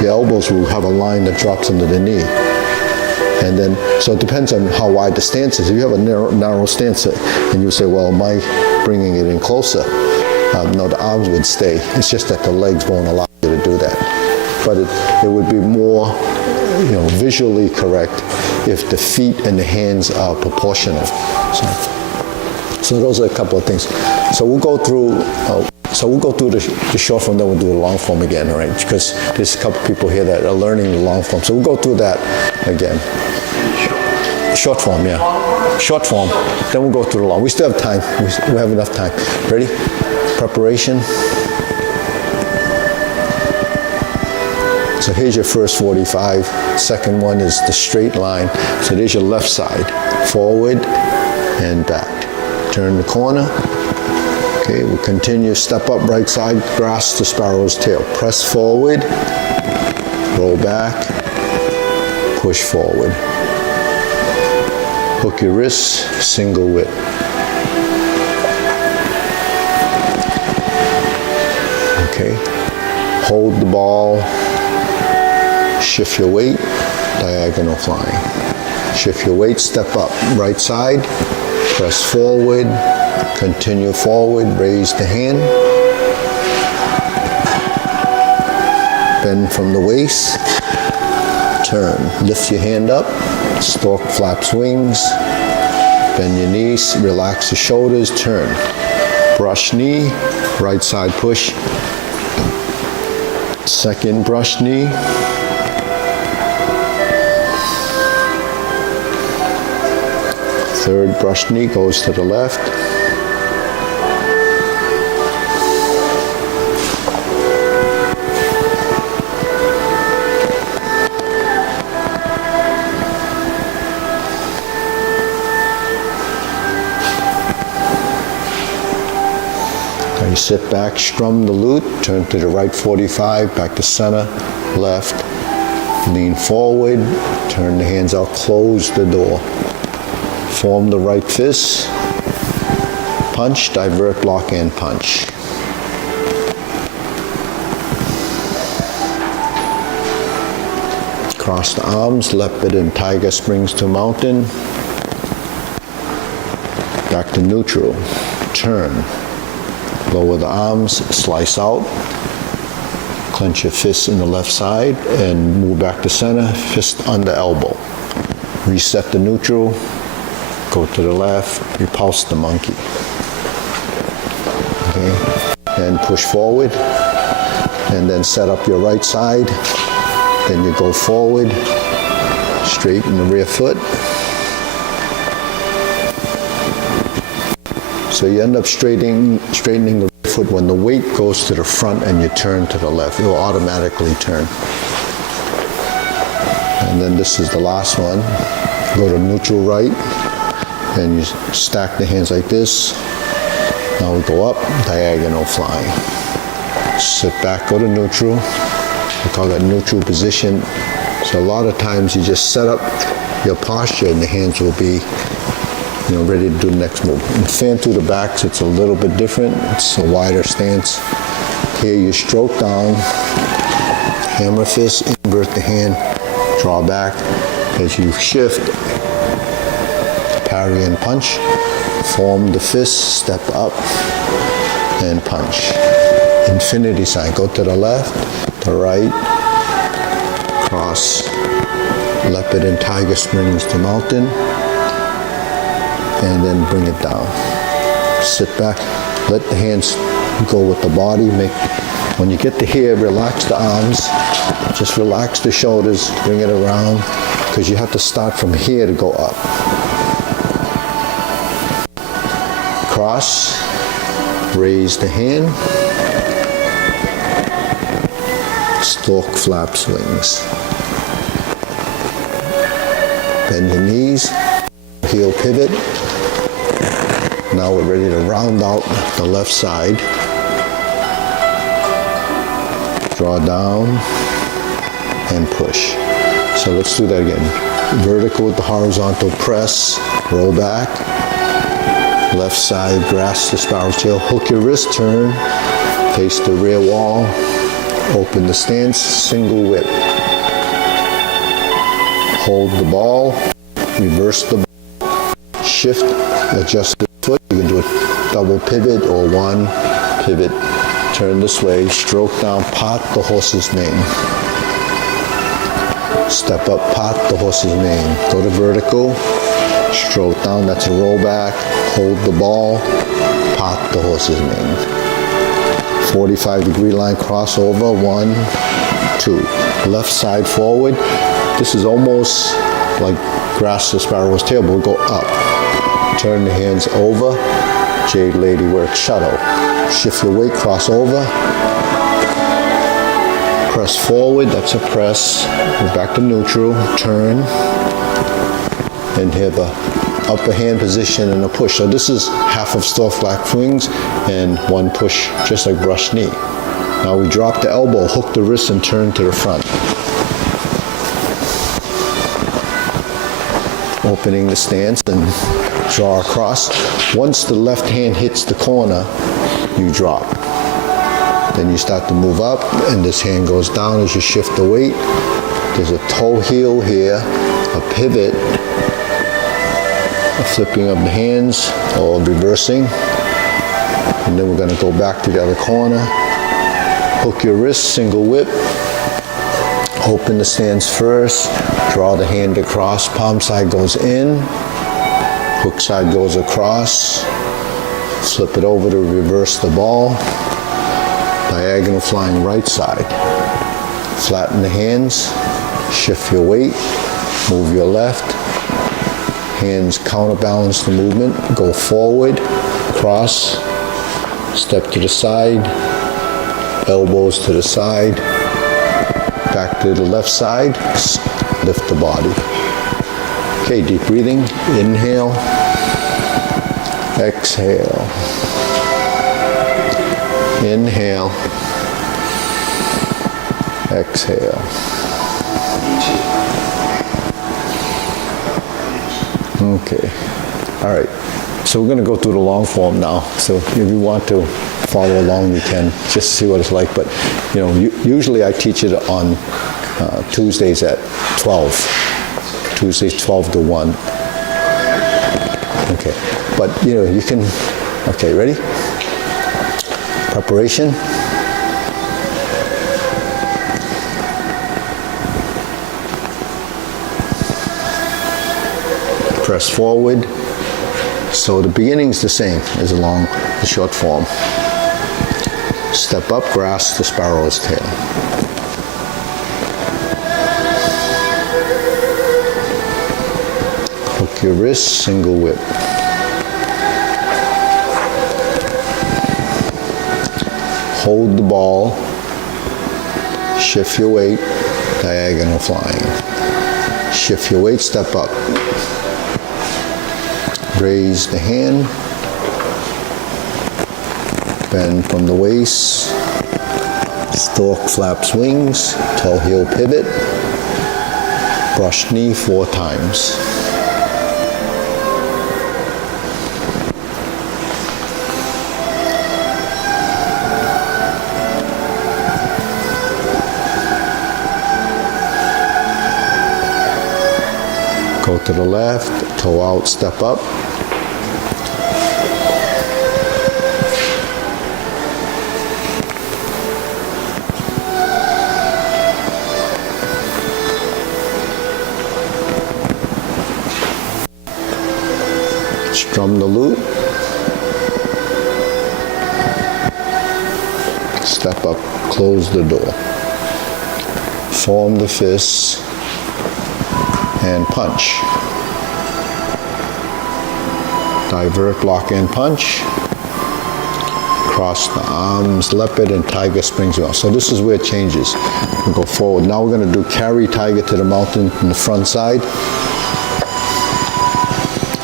The elbows will have a line that drops into the knee. And then, so it depends on how wide the stance is. If you have a narrow stance and you say, well, am I bringing it in closer? No, the arms would stay. It's just that the legs won't allow you to do that. But it would be more, visually correct if the feet and the hands are proportional. So those are a couple of things. So we'll go through. The short form, then we'll do the long form again, right? Because there's a couple people here that are learning the long form. So we'll go through that again. Short form, yeah. Short form. Then we'll go through the long. We still have time. We have enough time. Ready? Preparation. So here's your first 45. Second one is the straight line. So there's your left side. Forward and back. Turn the corner. Okay, we'll continue, step up, right side, grasp the sparrow's tail. Press forward, roll back, push forward. Hook your wrists, single whip. Okay, hold the ball, shift your weight, diagonal flying. Shift your weight, step up, right side, press forward, continue forward, raise the hand. Bend from the waist. Turn. Lift your hand up. Stork flaps wings. Bend your knees. Relax the shoulders. Turn. Brush knee. Right side push. Second brush knee. Third brush knee goes to the left. Now you sit back, strum the lute, turn to the right 45, back to center, left, lean forward, turn the hands out, close the door. Form the right fist, punch, divert, block, and punch. Cross the arms, leopard and tiger springs to mountain. Back to neutral. Turn. Lower the arms, slice out. Clench your fists in the left side and move back to center, fist under elbow. Reset to neutral, go to the left, repulse the monkey. Okay, and push forward, and then set up your right side. Then you go forward, straighten the rear foot. So you end up straightening the rear foot when the weight goes to the front and you turn to the left. It will automatically turn. And then this is the last one. Go to neutral right, and you stack the hands like this. Now we go up, diagonal flying. Sit back, go to neutral. We call that neutral position. So a lot of times you just set up your posture and the hands will be, ready to do the next move. In fan through the backs, it's a little bit different. It's a wider stance. Here you stroke down, hammer fist, invert the hand, draw back. As you shift, parry and punch, form the fist, step up, and punch. Infinity sign, go to the left, to right, cross, leopard and tiger springs to mountain, and then bring it down. Sit back, let the hands go with the body. When you get to here, relax the arms, just relax the shoulders, bring it around, because you have to start from here to go up. Cross, raise the hand, stork flaps wings. Bend the knees, heel pivot. Now we're ready to round out the left side. Draw down and push. So let's do that again. Vertical with the horizontal press, roll back. Left side, grasp the spiral tail, hook your wrist, turn, face the rear wall, open the stance, single whip. Hold the ball, reverse the ball, shift, adjust the foot. You can do a double pivot or one pivot. Turn this way, stroke down, pot the horse's mane. Step up, pot the horse's mane. Go to vertical, stroke down, that's a roll back. Hold the ball, pot the horse's mane. 45-degree line crossover, 1, 2. Left side forward. This is almost like grasp the sparrow's tail, but we'll go up. Turn the hands over, Jade Lady work shuttle. Shift your weight, cross over. Press forward, that's a press. Go back to neutral, turn. And have a upper hand position and a push. So this is half of stork flap wings and one push, just like brush knee. Now we drop the elbow, hook the wrist, and turn to the front. Opening the stance and draw across. Once the left hand hits the corner, you drop. Then you start to move up, and this hand goes down as you shift the weight. There's a toe heel here, a pivot, a flipping of the hands or reversing. And then we're going to go back to the other corner. Hook your wrist, single whip. Open the stance first. Draw the hand across. Palm side goes in. Hook side goes across. Flip it over to reverse the ball. Diagonal flying right side. Flatten the hands. Shift your weight. Move your left. Hands counterbalance the movement. Go forward. Cross. Step to the side. Elbows to the side. Back to the left side. Lift the body. Okay, deep breathing. Inhale. Exhale. Inhale. Exhale. Okay. All right. So we're going to go through the long form now. So if you want to follow along, you can just see what it's like. But usually I teach it on Tuesdays at 12. Tuesdays 12 to 1. Okay, but you can. Okay, ready? Preparation. Press forward. So the beginning's the same as along the short form. Step up, grasp the sparrow's tail. Hook your wrist, single whip. Hold the ball, shift your weight, diagonal flying. Shift your weight, step up. Raise the hand, bend from the waist, stork flaps wings, toe heel pivot, brush knee 4 times. Go to the left, toe out, step up. Strum the loop. Step up, close the door. Form the fists and punch. Divert, lock, and punch. Cross the arms, leopard, and tiger springs well. So this is where it changes. We go forward. Now we're going to do carry tiger to the mountain from the front side.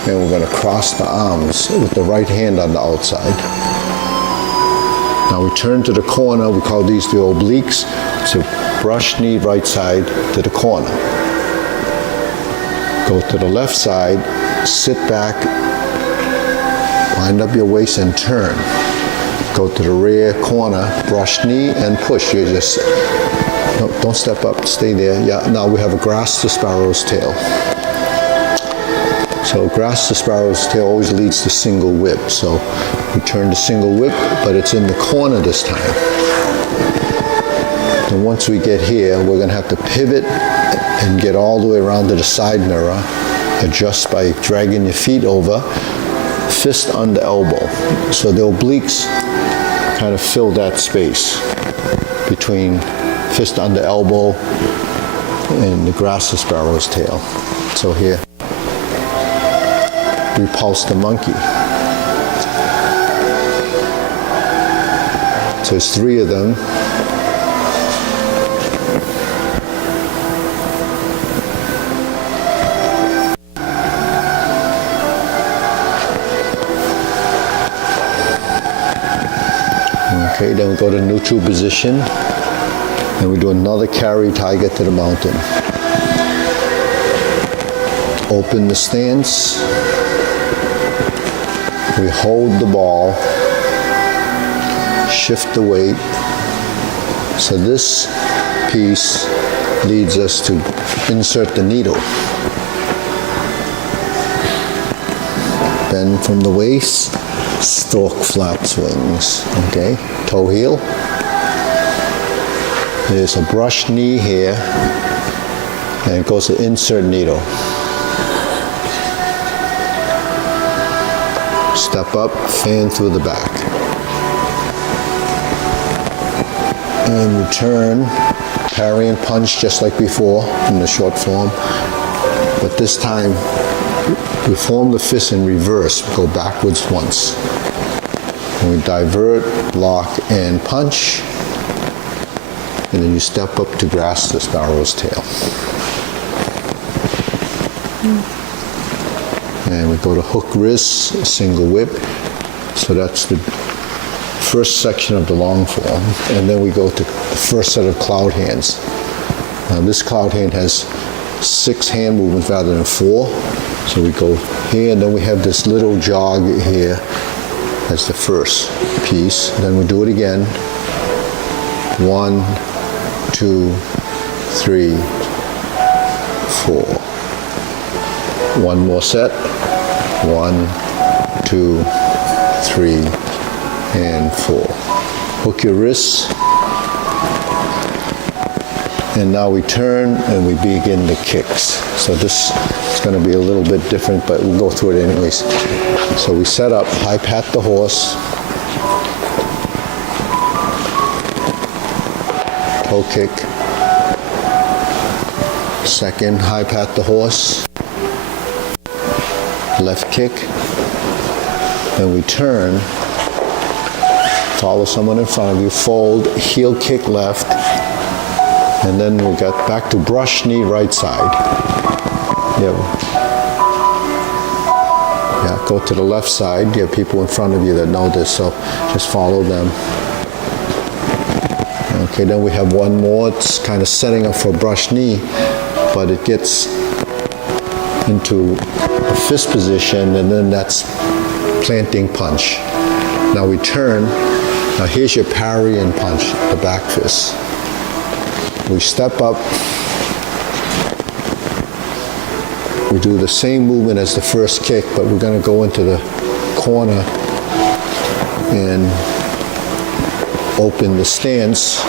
And we're going to cross the arms with the right hand on the outside. Now we turn to the corner. We call these the obliques. So brush knee right side to the corner. Go to the left side, sit back, wind up your waist and turn. Go to the rear corner, brush knee and push. You just, no, don't step up, stay there. Yeah, now we have a grasp the sparrow's tail. So grasp the sparrow's tail always leads to single whip. So we turn to single whip, but it's in the corner this time. And once we get here, we're going to have to pivot and get all the way around to the side mirror. Adjust by dragging your feet over, fist under elbow. So the obliques kind of fill that space between fist under elbow and the grasp the sparrow's tail. So here. Repulse the monkey. So there's 3 of them. Okay, then we go to neutral position. And we do another carry tiger to the mountain. Open the stance. We hold the ball, shift the weight. So this piece leads us to insert the needle. Bend from the waist, stork flaps wings. Okay, toe heel. There's a brush knee here, and it goes to insert needle. Step up, fan through the back. And return, parry and punch just like before in the short form. But this time, we form the fist in reverse, go backwards once. And we divert, lock, and punch. And then you step up to grasp the sparrow's tail. And we go to hook wrist, single whip. So that's the first section of the long form. And then we go to the first set of cloud hands. Now this cloud hand has 6 hand movements rather than 4. So we go here, and then we have this little jog here as the first piece. Then we do it again. 1, 2, 3, 4. One more set. 1, 2, 3, and 4. Hook your wrists. And now we turn and we begin the kicks. So this is going to be a little bit different, but we'll go through it anyways. So we set up, high pat the horse, toe kick, second, high pat the horse, left kick, then we turn, follow someone in front of you, fold, heel kick left, and then we got back to brush knee right side. Yeah, go to the left side. You have people in front of you that know this, so just follow them. Okay, then we have one more. It's kind of setting up for brush knee, but it gets into a fist position, and then that's planting punch. Now we turn. Now here's your parry and punch, the back fist. We step up. We do the same movement as the first kick, but we're going to go into the corner and open the stance.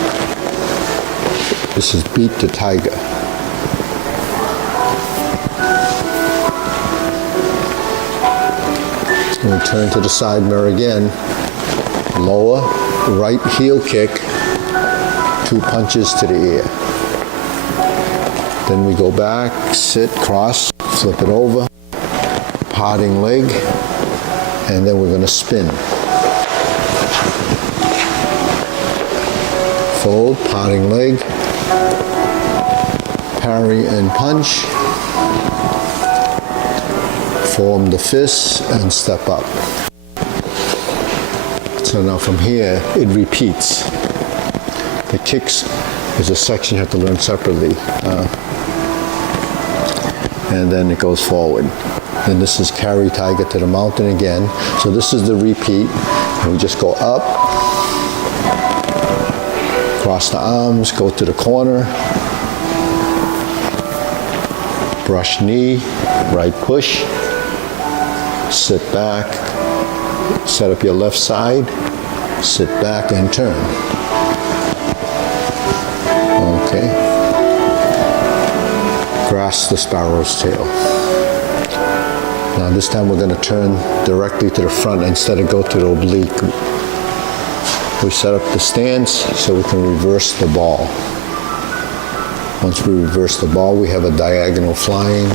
This is beat the tiger. And we turn to the side mirror again. Lower, right heel kick, 2 punches to the ear. Then we go back, sit, cross, flip it over, parting leg, and then we're going to spin. Fold, parting leg, parry and punch, form the fists, and step up. So now from here, it repeats. The kicks is a section you have to learn separately. And then it goes forward. Then this is carry tiger to the mountain again. So this is the repeat. And we just go up, cross the arms, go to the corner, brush knee, right push, sit back, set up your left side, sit back and turn. Okay. Grasp the sparrow's tail. Now this time we're going to turn directly to the front instead of go to the oblique. We set up the stance so we can reverse the ball. Once we reverse the ball, we have a diagonal flying.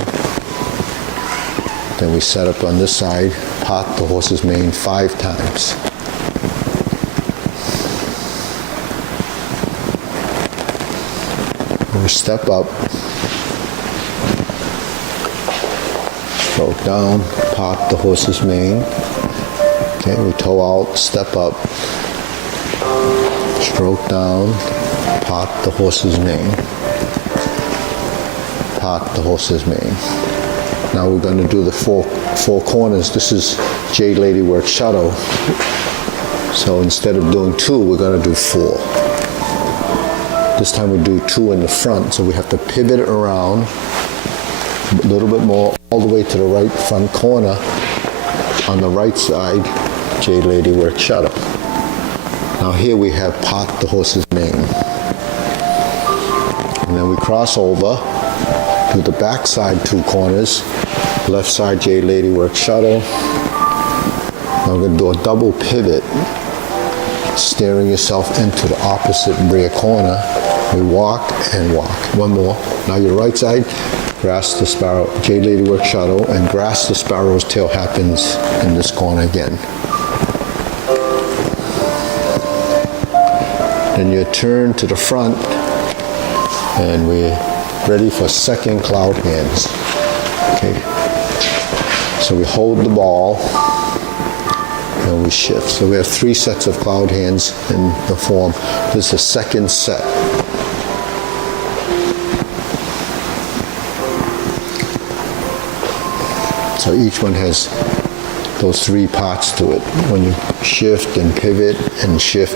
Then we set up on this side, pot the horse's mane 5 times. We step up, stroke down, pot the horse's mane. Okay, we toe out, step up, stroke down, pot the horse's mane. Pot the horse's mane. Now we're going to do the four corners. This is Jade Lady Work Shuttle. So instead of doing 2, we're going to do 4. This time we do 2 in the front, so we have to pivot around a little bit more, all the way to the right front corner. On the right side, Jade Lady Work Shuttle. Now here we have pot the horse's mane. And then we cross over, do the back side 2 corners, left side Jade Lady Work Shuttle. Now we're going to do a double pivot, steering yourself into the opposite rear corner. We walk and walk. One more. Now your right side, grasp the sparrow, Jade Lady Work Shuttle, and grasp the sparrow's tail happens in this corner again. Then you turn to the front, and we're ready for second cloud hands. Okay. So we hold the ball, and we shift. So we have 3 sets of cloud hands in the form. This is the second set. So each one has those three parts to it. When you shift and pivot and shift,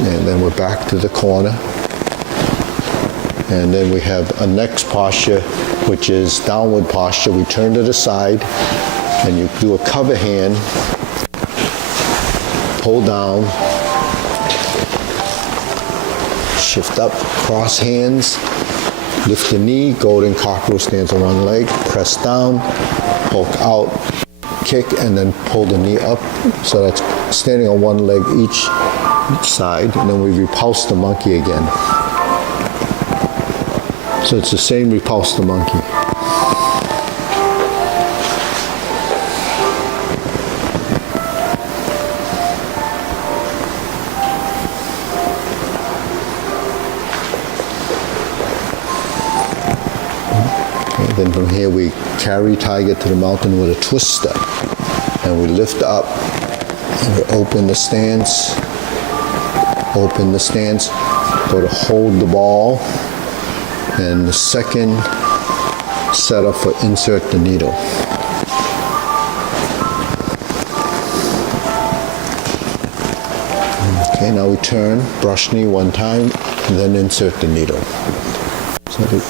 and then we're back to the corner. And then we have a next posture, which is downward posture. We turn to the side, and you do a cover hand, pull down, shift up, cross hands, lift the knee, golden cockerel stance on one leg, press down, poke out, kick, and then pull the knee up. So that's standing on one leg each side, and then we repulse the monkey again. So it's the same repulse the monkey. Okay, then from here we carry tiger to the mountain with a twist step. And we lift up, and we open the stance, go to hold the ball, and the second setup for insert the needle. Okay, now we turn, brush knee one time, and then insert the needle. So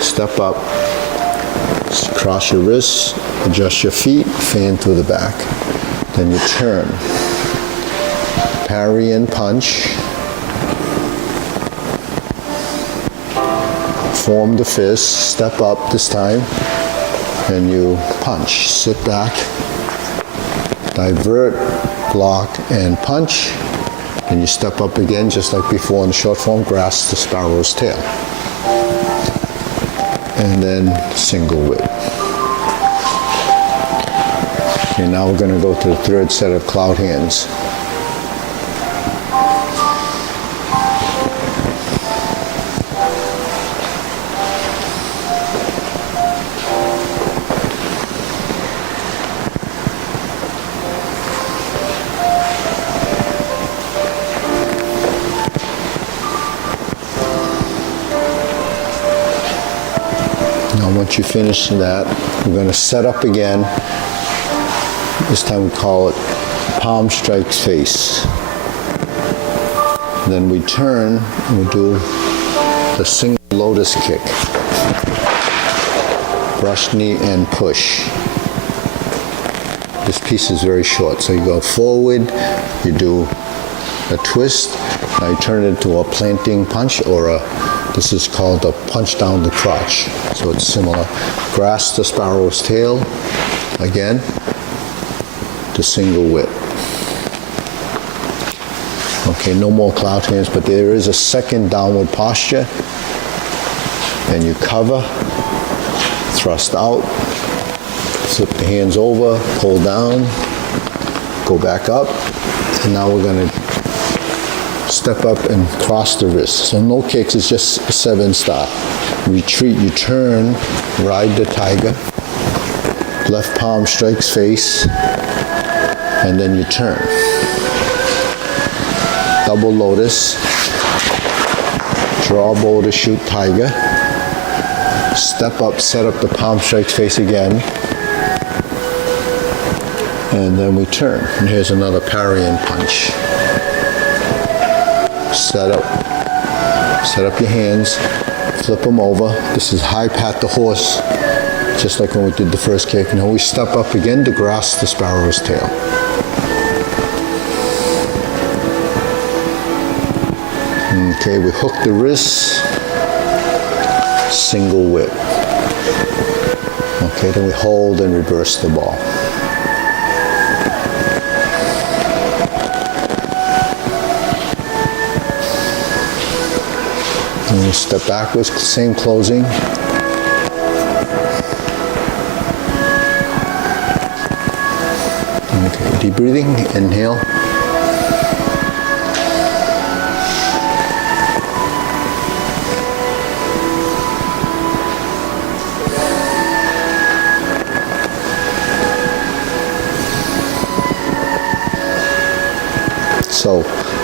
step up, cross your wrists, adjust your feet, fan through the back. Then you turn, parry and punch, form the fist, step up this time, and you punch. Sit back, divert, block, and punch. Then you step up again, just like before in the short form, grasp the sparrow's tail. And then single whip. Okay, now we're going to go to the third set of cloud hands. Now once you finish that, we're going to set up again. This time we call it palm strikes face. Then we turn and we do the single lotus kick. Brush knee and push. This piece is very short, so you go forward, you do a twist, now you turn it into a planting punch, or this is called a punch down the crotch. So it's similar. Grasp the sparrow's tail, again, to single whip. Okay, no more cloud hands, but there is a second downward posture. Then you cover, thrust out, flip the hands over, pull down, go back up, and now we're going to step up and cross the wrist. So no kicks, it's just a 7-star. Retreat, you turn, ride the tiger, left palm strikes face, and then you turn. Double lotus, draw bow to shoot tiger, step up, set up the palm strikes face again, and then we turn. And here's another parry and punch. Set up your hands, flip them over. This is high pat the horse, just like when we did the first kick. Now we step up again to grasp the sparrow's tail. Okay, we hook the wrists, single whip. Okay, then we hold and reverse the ball. And we step backwards, same closing. Okay, deep breathing, inhale.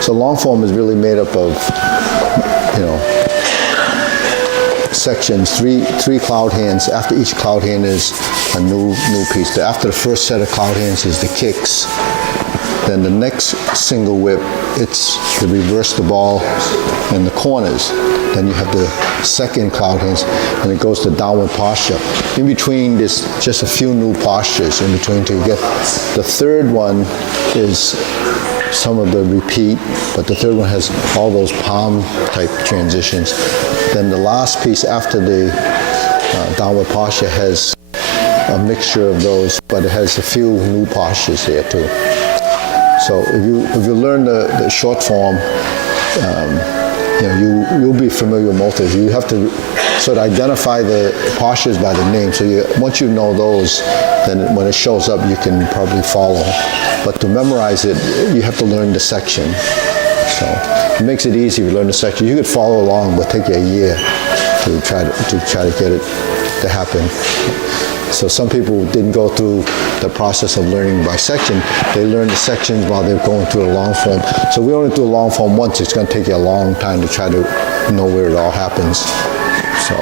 So long form is really made up of sections, three cloud hands. After each cloud hand is a new piece. After the first set of cloud hands is the kicks. Then the next single whip, it's to reverse the ball in the corners. Then you have the second cloud hands, and it goes to downward posture. In between, there's just a few new postures in between to get. The third one is some of the repeat, but the third one has all those palm type transitions. Then the last piece after the downward posture has a mixture of those, but it has a few new postures there too. So if you learn the short form, you'll be familiar with most of it. You have to sort of identify the postures by the name. So once you know those, then when it shows up, you can probably follow. But to memorize it, you have to learn the section. So it makes it easy if you learn the section. You could follow along, but take you a year to try to get it to happen. So some people didn't go through the process of learning by section. They learned the sections while they're going through a long form. So we only do a long form once. It's going to take you a long time to try to know where it all happens. So,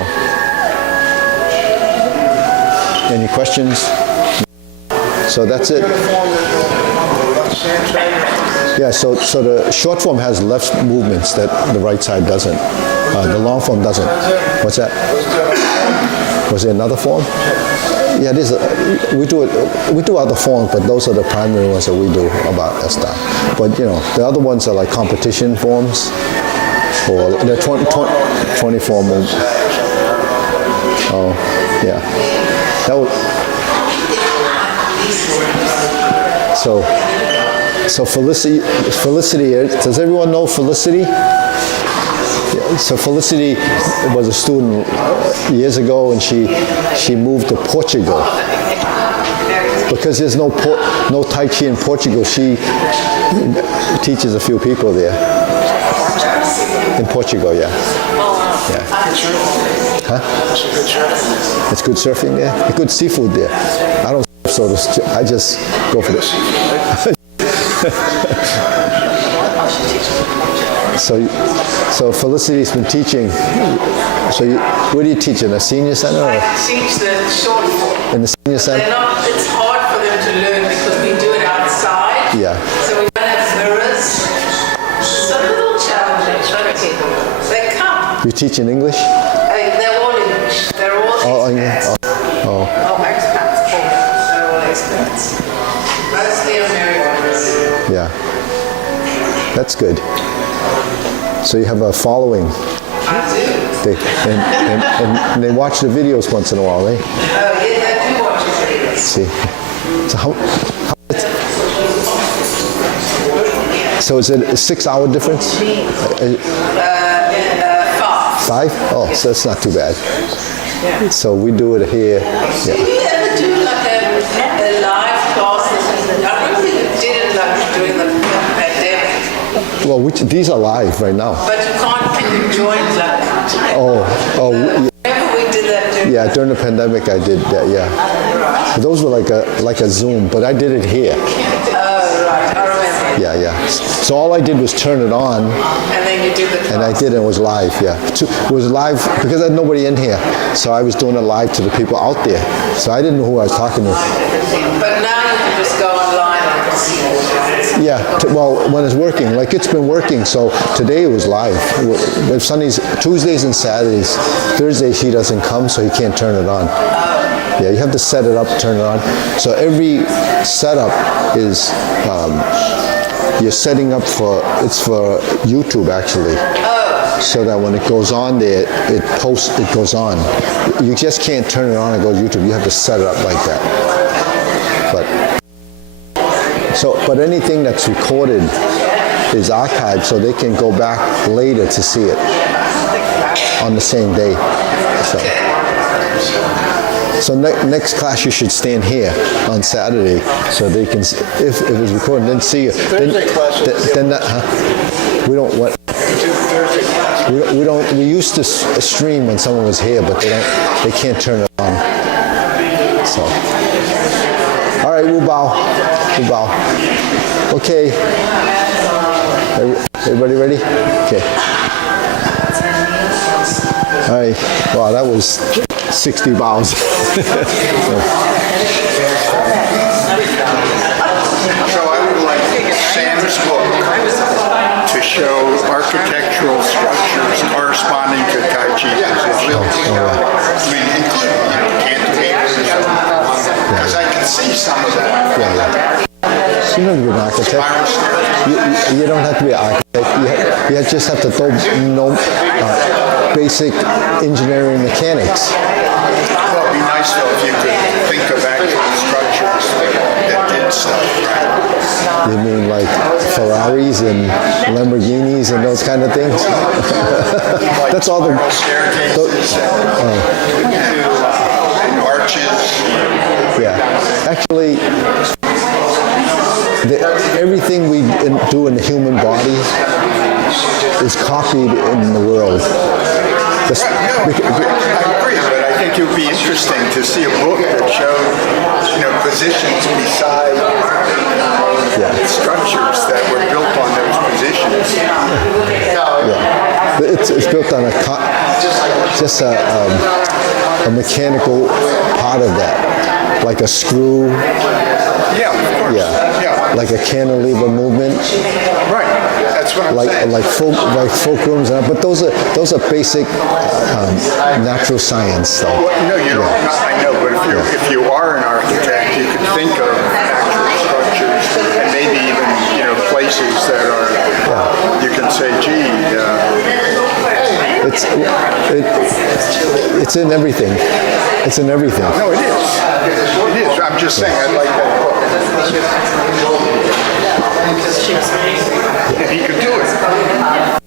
any questions? So that's it. Yeah, so the short form has left movements that the right side doesn't. The long form doesn't. What's that? Was there another form? Yeah, we do other forms, but those are the primary ones that we do about that stuff. But the other ones are like competition forms, or they're 24 moves. Oh, yeah. So Felicity, does everyone know Felicity? So Felicity was a student years ago, and she moved to Portugal. Because there's no Tai Chi in Portugal, she teaches a few people there. In Portugal, yeah. Huh? It's good surfing there? It's good seafood there. I don't surf, so I just go for this. So Felicity's been teaching. So where do you teach, in a senior center? I teach the short form. In the senior center? It's hard for them to learn because we do it outside. Yeah. So we don't have mirrors. It's a little challenging. They come. You teach in English? They're all English. They're all expats. Oh, expats. They're all expats. Mostly Americans. Yeah. That's good. So you have a following. I do. And they watch the videos once in a while, eh? Yeah, they do watch the videos. See. So is it a 6-hour difference? 5. 5? Oh, so it's not too bad. Yeah. So we do it here. Do you ever do like a live class? I remember you did it like during the pandemic. Well, these are live right now. But can you join like? Remember we did that during during the pandemic I did that, yeah. So those were like a Zoom, but I did it here. Oh, right, I remember. Yeah. So all I did was turn it on. And then you did the class. And I did, and it was live, yeah. It was live because I had nobody in here. So I was doing it live to the people out there. So I didn't know who I was talking to. But now you can just go online and see it. Yeah, well, when it's working, like it's been working, so today it was live. With Sundays, Tuesdays and Saturdays, Thursdays he doesn't come, so he can't turn it on. Yeah, you have to set it up, turn it on. So every setup is, you're setting up it's for YouTube actually. So that when it goes on there, it goes on. You just can't turn it on and go to YouTube. You have to set it up like that. But anything that's recorded is archived, so they can go back later to see it on the same day. So next class you should stand here on Saturday, so they can, if it was recorded, then see you. We don't what? We don't. We used to stream when someone was here, but they can't turn it on. So, all right, Wu Bao. Okay. Everybody ready? Okay. All right. Wow, that was 60 bows. So I would like Sam's book to show architectural structures corresponding to Tai Chi positions. I mean, including, cantilevers, because I can see some of that. You don't have to be an architect. You don't have to be an architect. You just have to know basic engineering mechanics. Well, it'd be nice though if you could think of actual structures that did stuff, right? You mean like Ferraris and Lamborghinis and those kind of things? That's all the Staircases and arches. Yeah. Actually, everything we do in the human body is copied in the world. I agree, but I think it would be interesting to see a book that showed, positions beside structures that were built on those positions. Yeah. It's built on just a mechanical part of that, like a screw. Yeah, of course. Yeah. Like a cantilever movement. Right. That's what I'm saying. Like fulcrums, but those are basic natural science. Though. Well, no, you don't. I know, but if you are an architect, you could think of actual structures and maybe even places that are. You can say, gee. It's in everything. It's in everything. No, it is. It is. I'm just saying. I like that book. If he could do it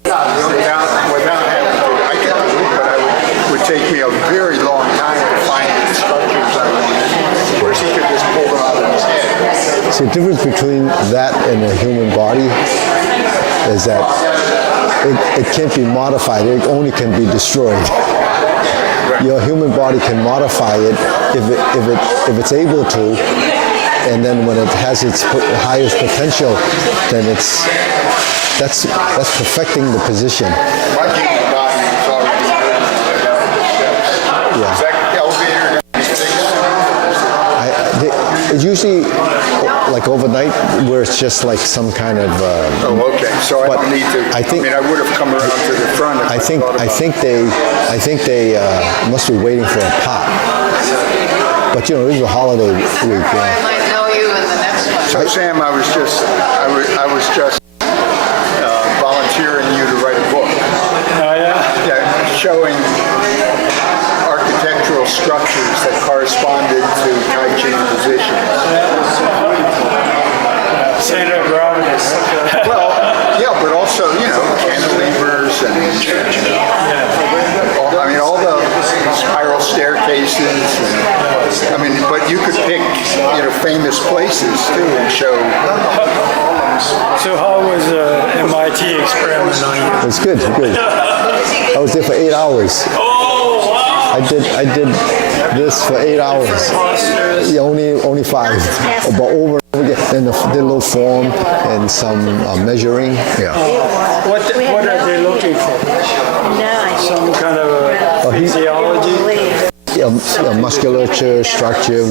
without having to, I could do it, but it would take me a very long time to find the structures I wanted. Whereas he could just pull them out of his head. So the difference between that and the human body is that it can't be modified. It only can be destroyed. Your human body can modify it if it's able to, and then when it has its highest potential, then that's perfecting the position. My human body is already good. Yeah. Is that elevator It's usually like overnight, where it's just like some kind of. Oh, okay. So I don't need to. I mean, I would have come around to the front. If I think they must be waiting for a pop. But this is a holiday week. I might know you in the next one. So Sam, I was just volunteering you to write a book. Oh, yeah? Yeah, showing architectural structures that corresponded to Tai Chi positions. Center of gravity. Well, yeah, but also, cantilevers and all the spiral staircases. But you could pick, famous places too and show. So how was MIT experiment on you? It's good. I was there for 8 hours. Oh, wow! I did this for 8 hours. Yeah, only 5, but over and over again. Then did a little form and some measuring. Yeah. What are they looking for? Some kind of physiology? Musculature, structure,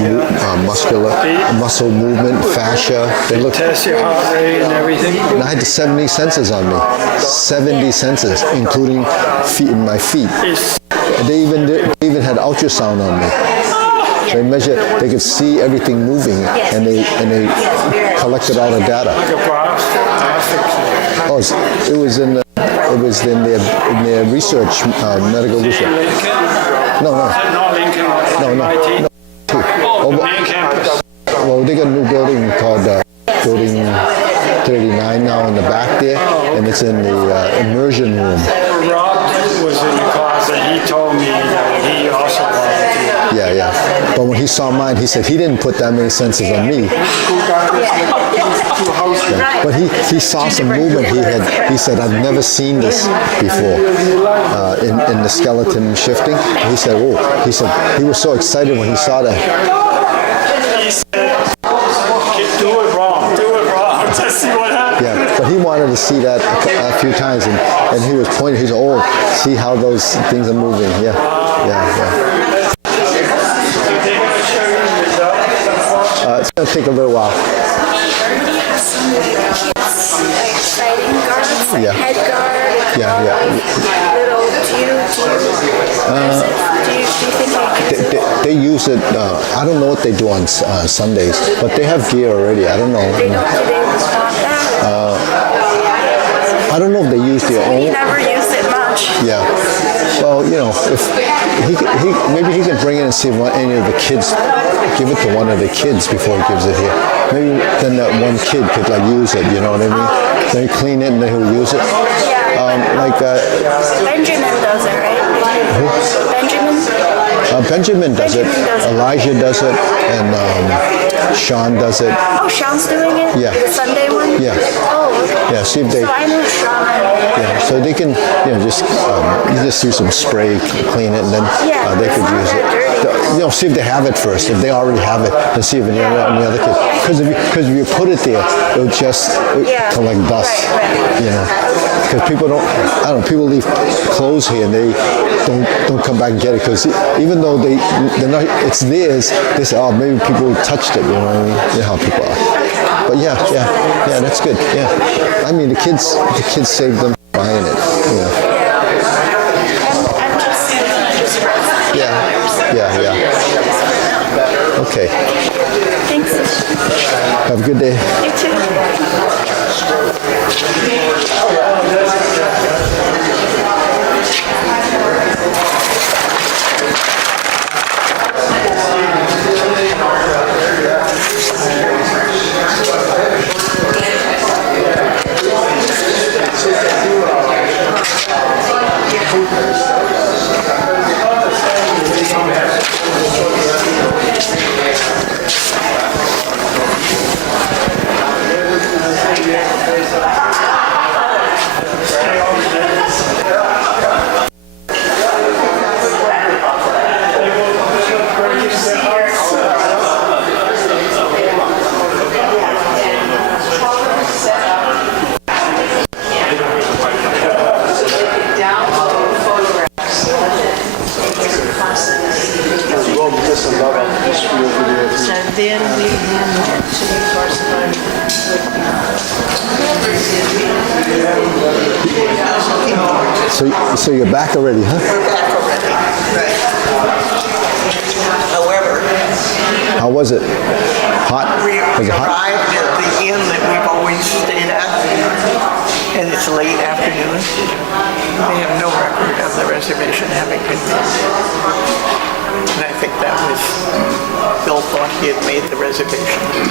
muscle movement, fascia. They look. Test your heart rate and everything? And I had 70 sensors on me. 70 sensors, including my feet. They even had ultrasound on me. They measured. They could see everything moving, and they collected all the data. Like a graph? Oh, it was in their research, medical research. No. Not Lincoln. No. Oh, the main campus. Well, they got a new building called Building 39 now in the back there, and it's in the immersion room. Rob was in the class and he told me that he also wanted to. Yeah. But when he saw mine, he said he didn't put that many sensors on me. Yeah. But he saw some movement. He said, I've never seen this before in the skeleton shifting. He said, he was so excited when he saw that. He said, do it wrong. Just see what happens. Yeah, but he wanted to see that a few times, and he was pointing. He's oh, see how those things are moving. Yeah. It's gonna take a little while. Fighting guards, like Yeah. head guard. Yeah. Little. Do you think They use it. I don't know what they do on Sundays, but they have gear already. I don't know. do they want that? I don't know if they use their He own. never used it much. Yeah. Well, if maybe he can bring it and see if any of the kids give it to one of the kids before he gives it here. Maybe then that one kid could use it. You know what I mean? Then he clean it and then he'll use it. Benjamin does it, right? Benjamin does it. Elijah does it, and Sean does it. Oh, Sean's doing it? Yeah. The Sunday one? Yeah. Oh, okay. Yeah. See if they. So I know Sean. Yeah. So they can, just you just use some spray, clean it, and then they it's could not use that it. dirty. See if they have it first. If they already have it, then see if any other kids. Because if you put it there, it'll just collect dust. Right. Because people people leave clothes here and they don't come back and get it because even though they're not, it's theirs. They say, oh, maybe people touched it. You know what I mean? You know how people are. But yeah, that's good. Yeah, I mean the kids saved them buying it. I'm just Yeah. Okay. Thanks. Have a good day. You too. So then we hand it to correspondent. So you're back already, huh? We're back already. Right. However, How was it? Hot? we Was it hot? arrived at the inn that we've always stayed at, and it's late afternoon. They have no record of the reservation having been made. And I think that was, Bill thought he had made the reservation.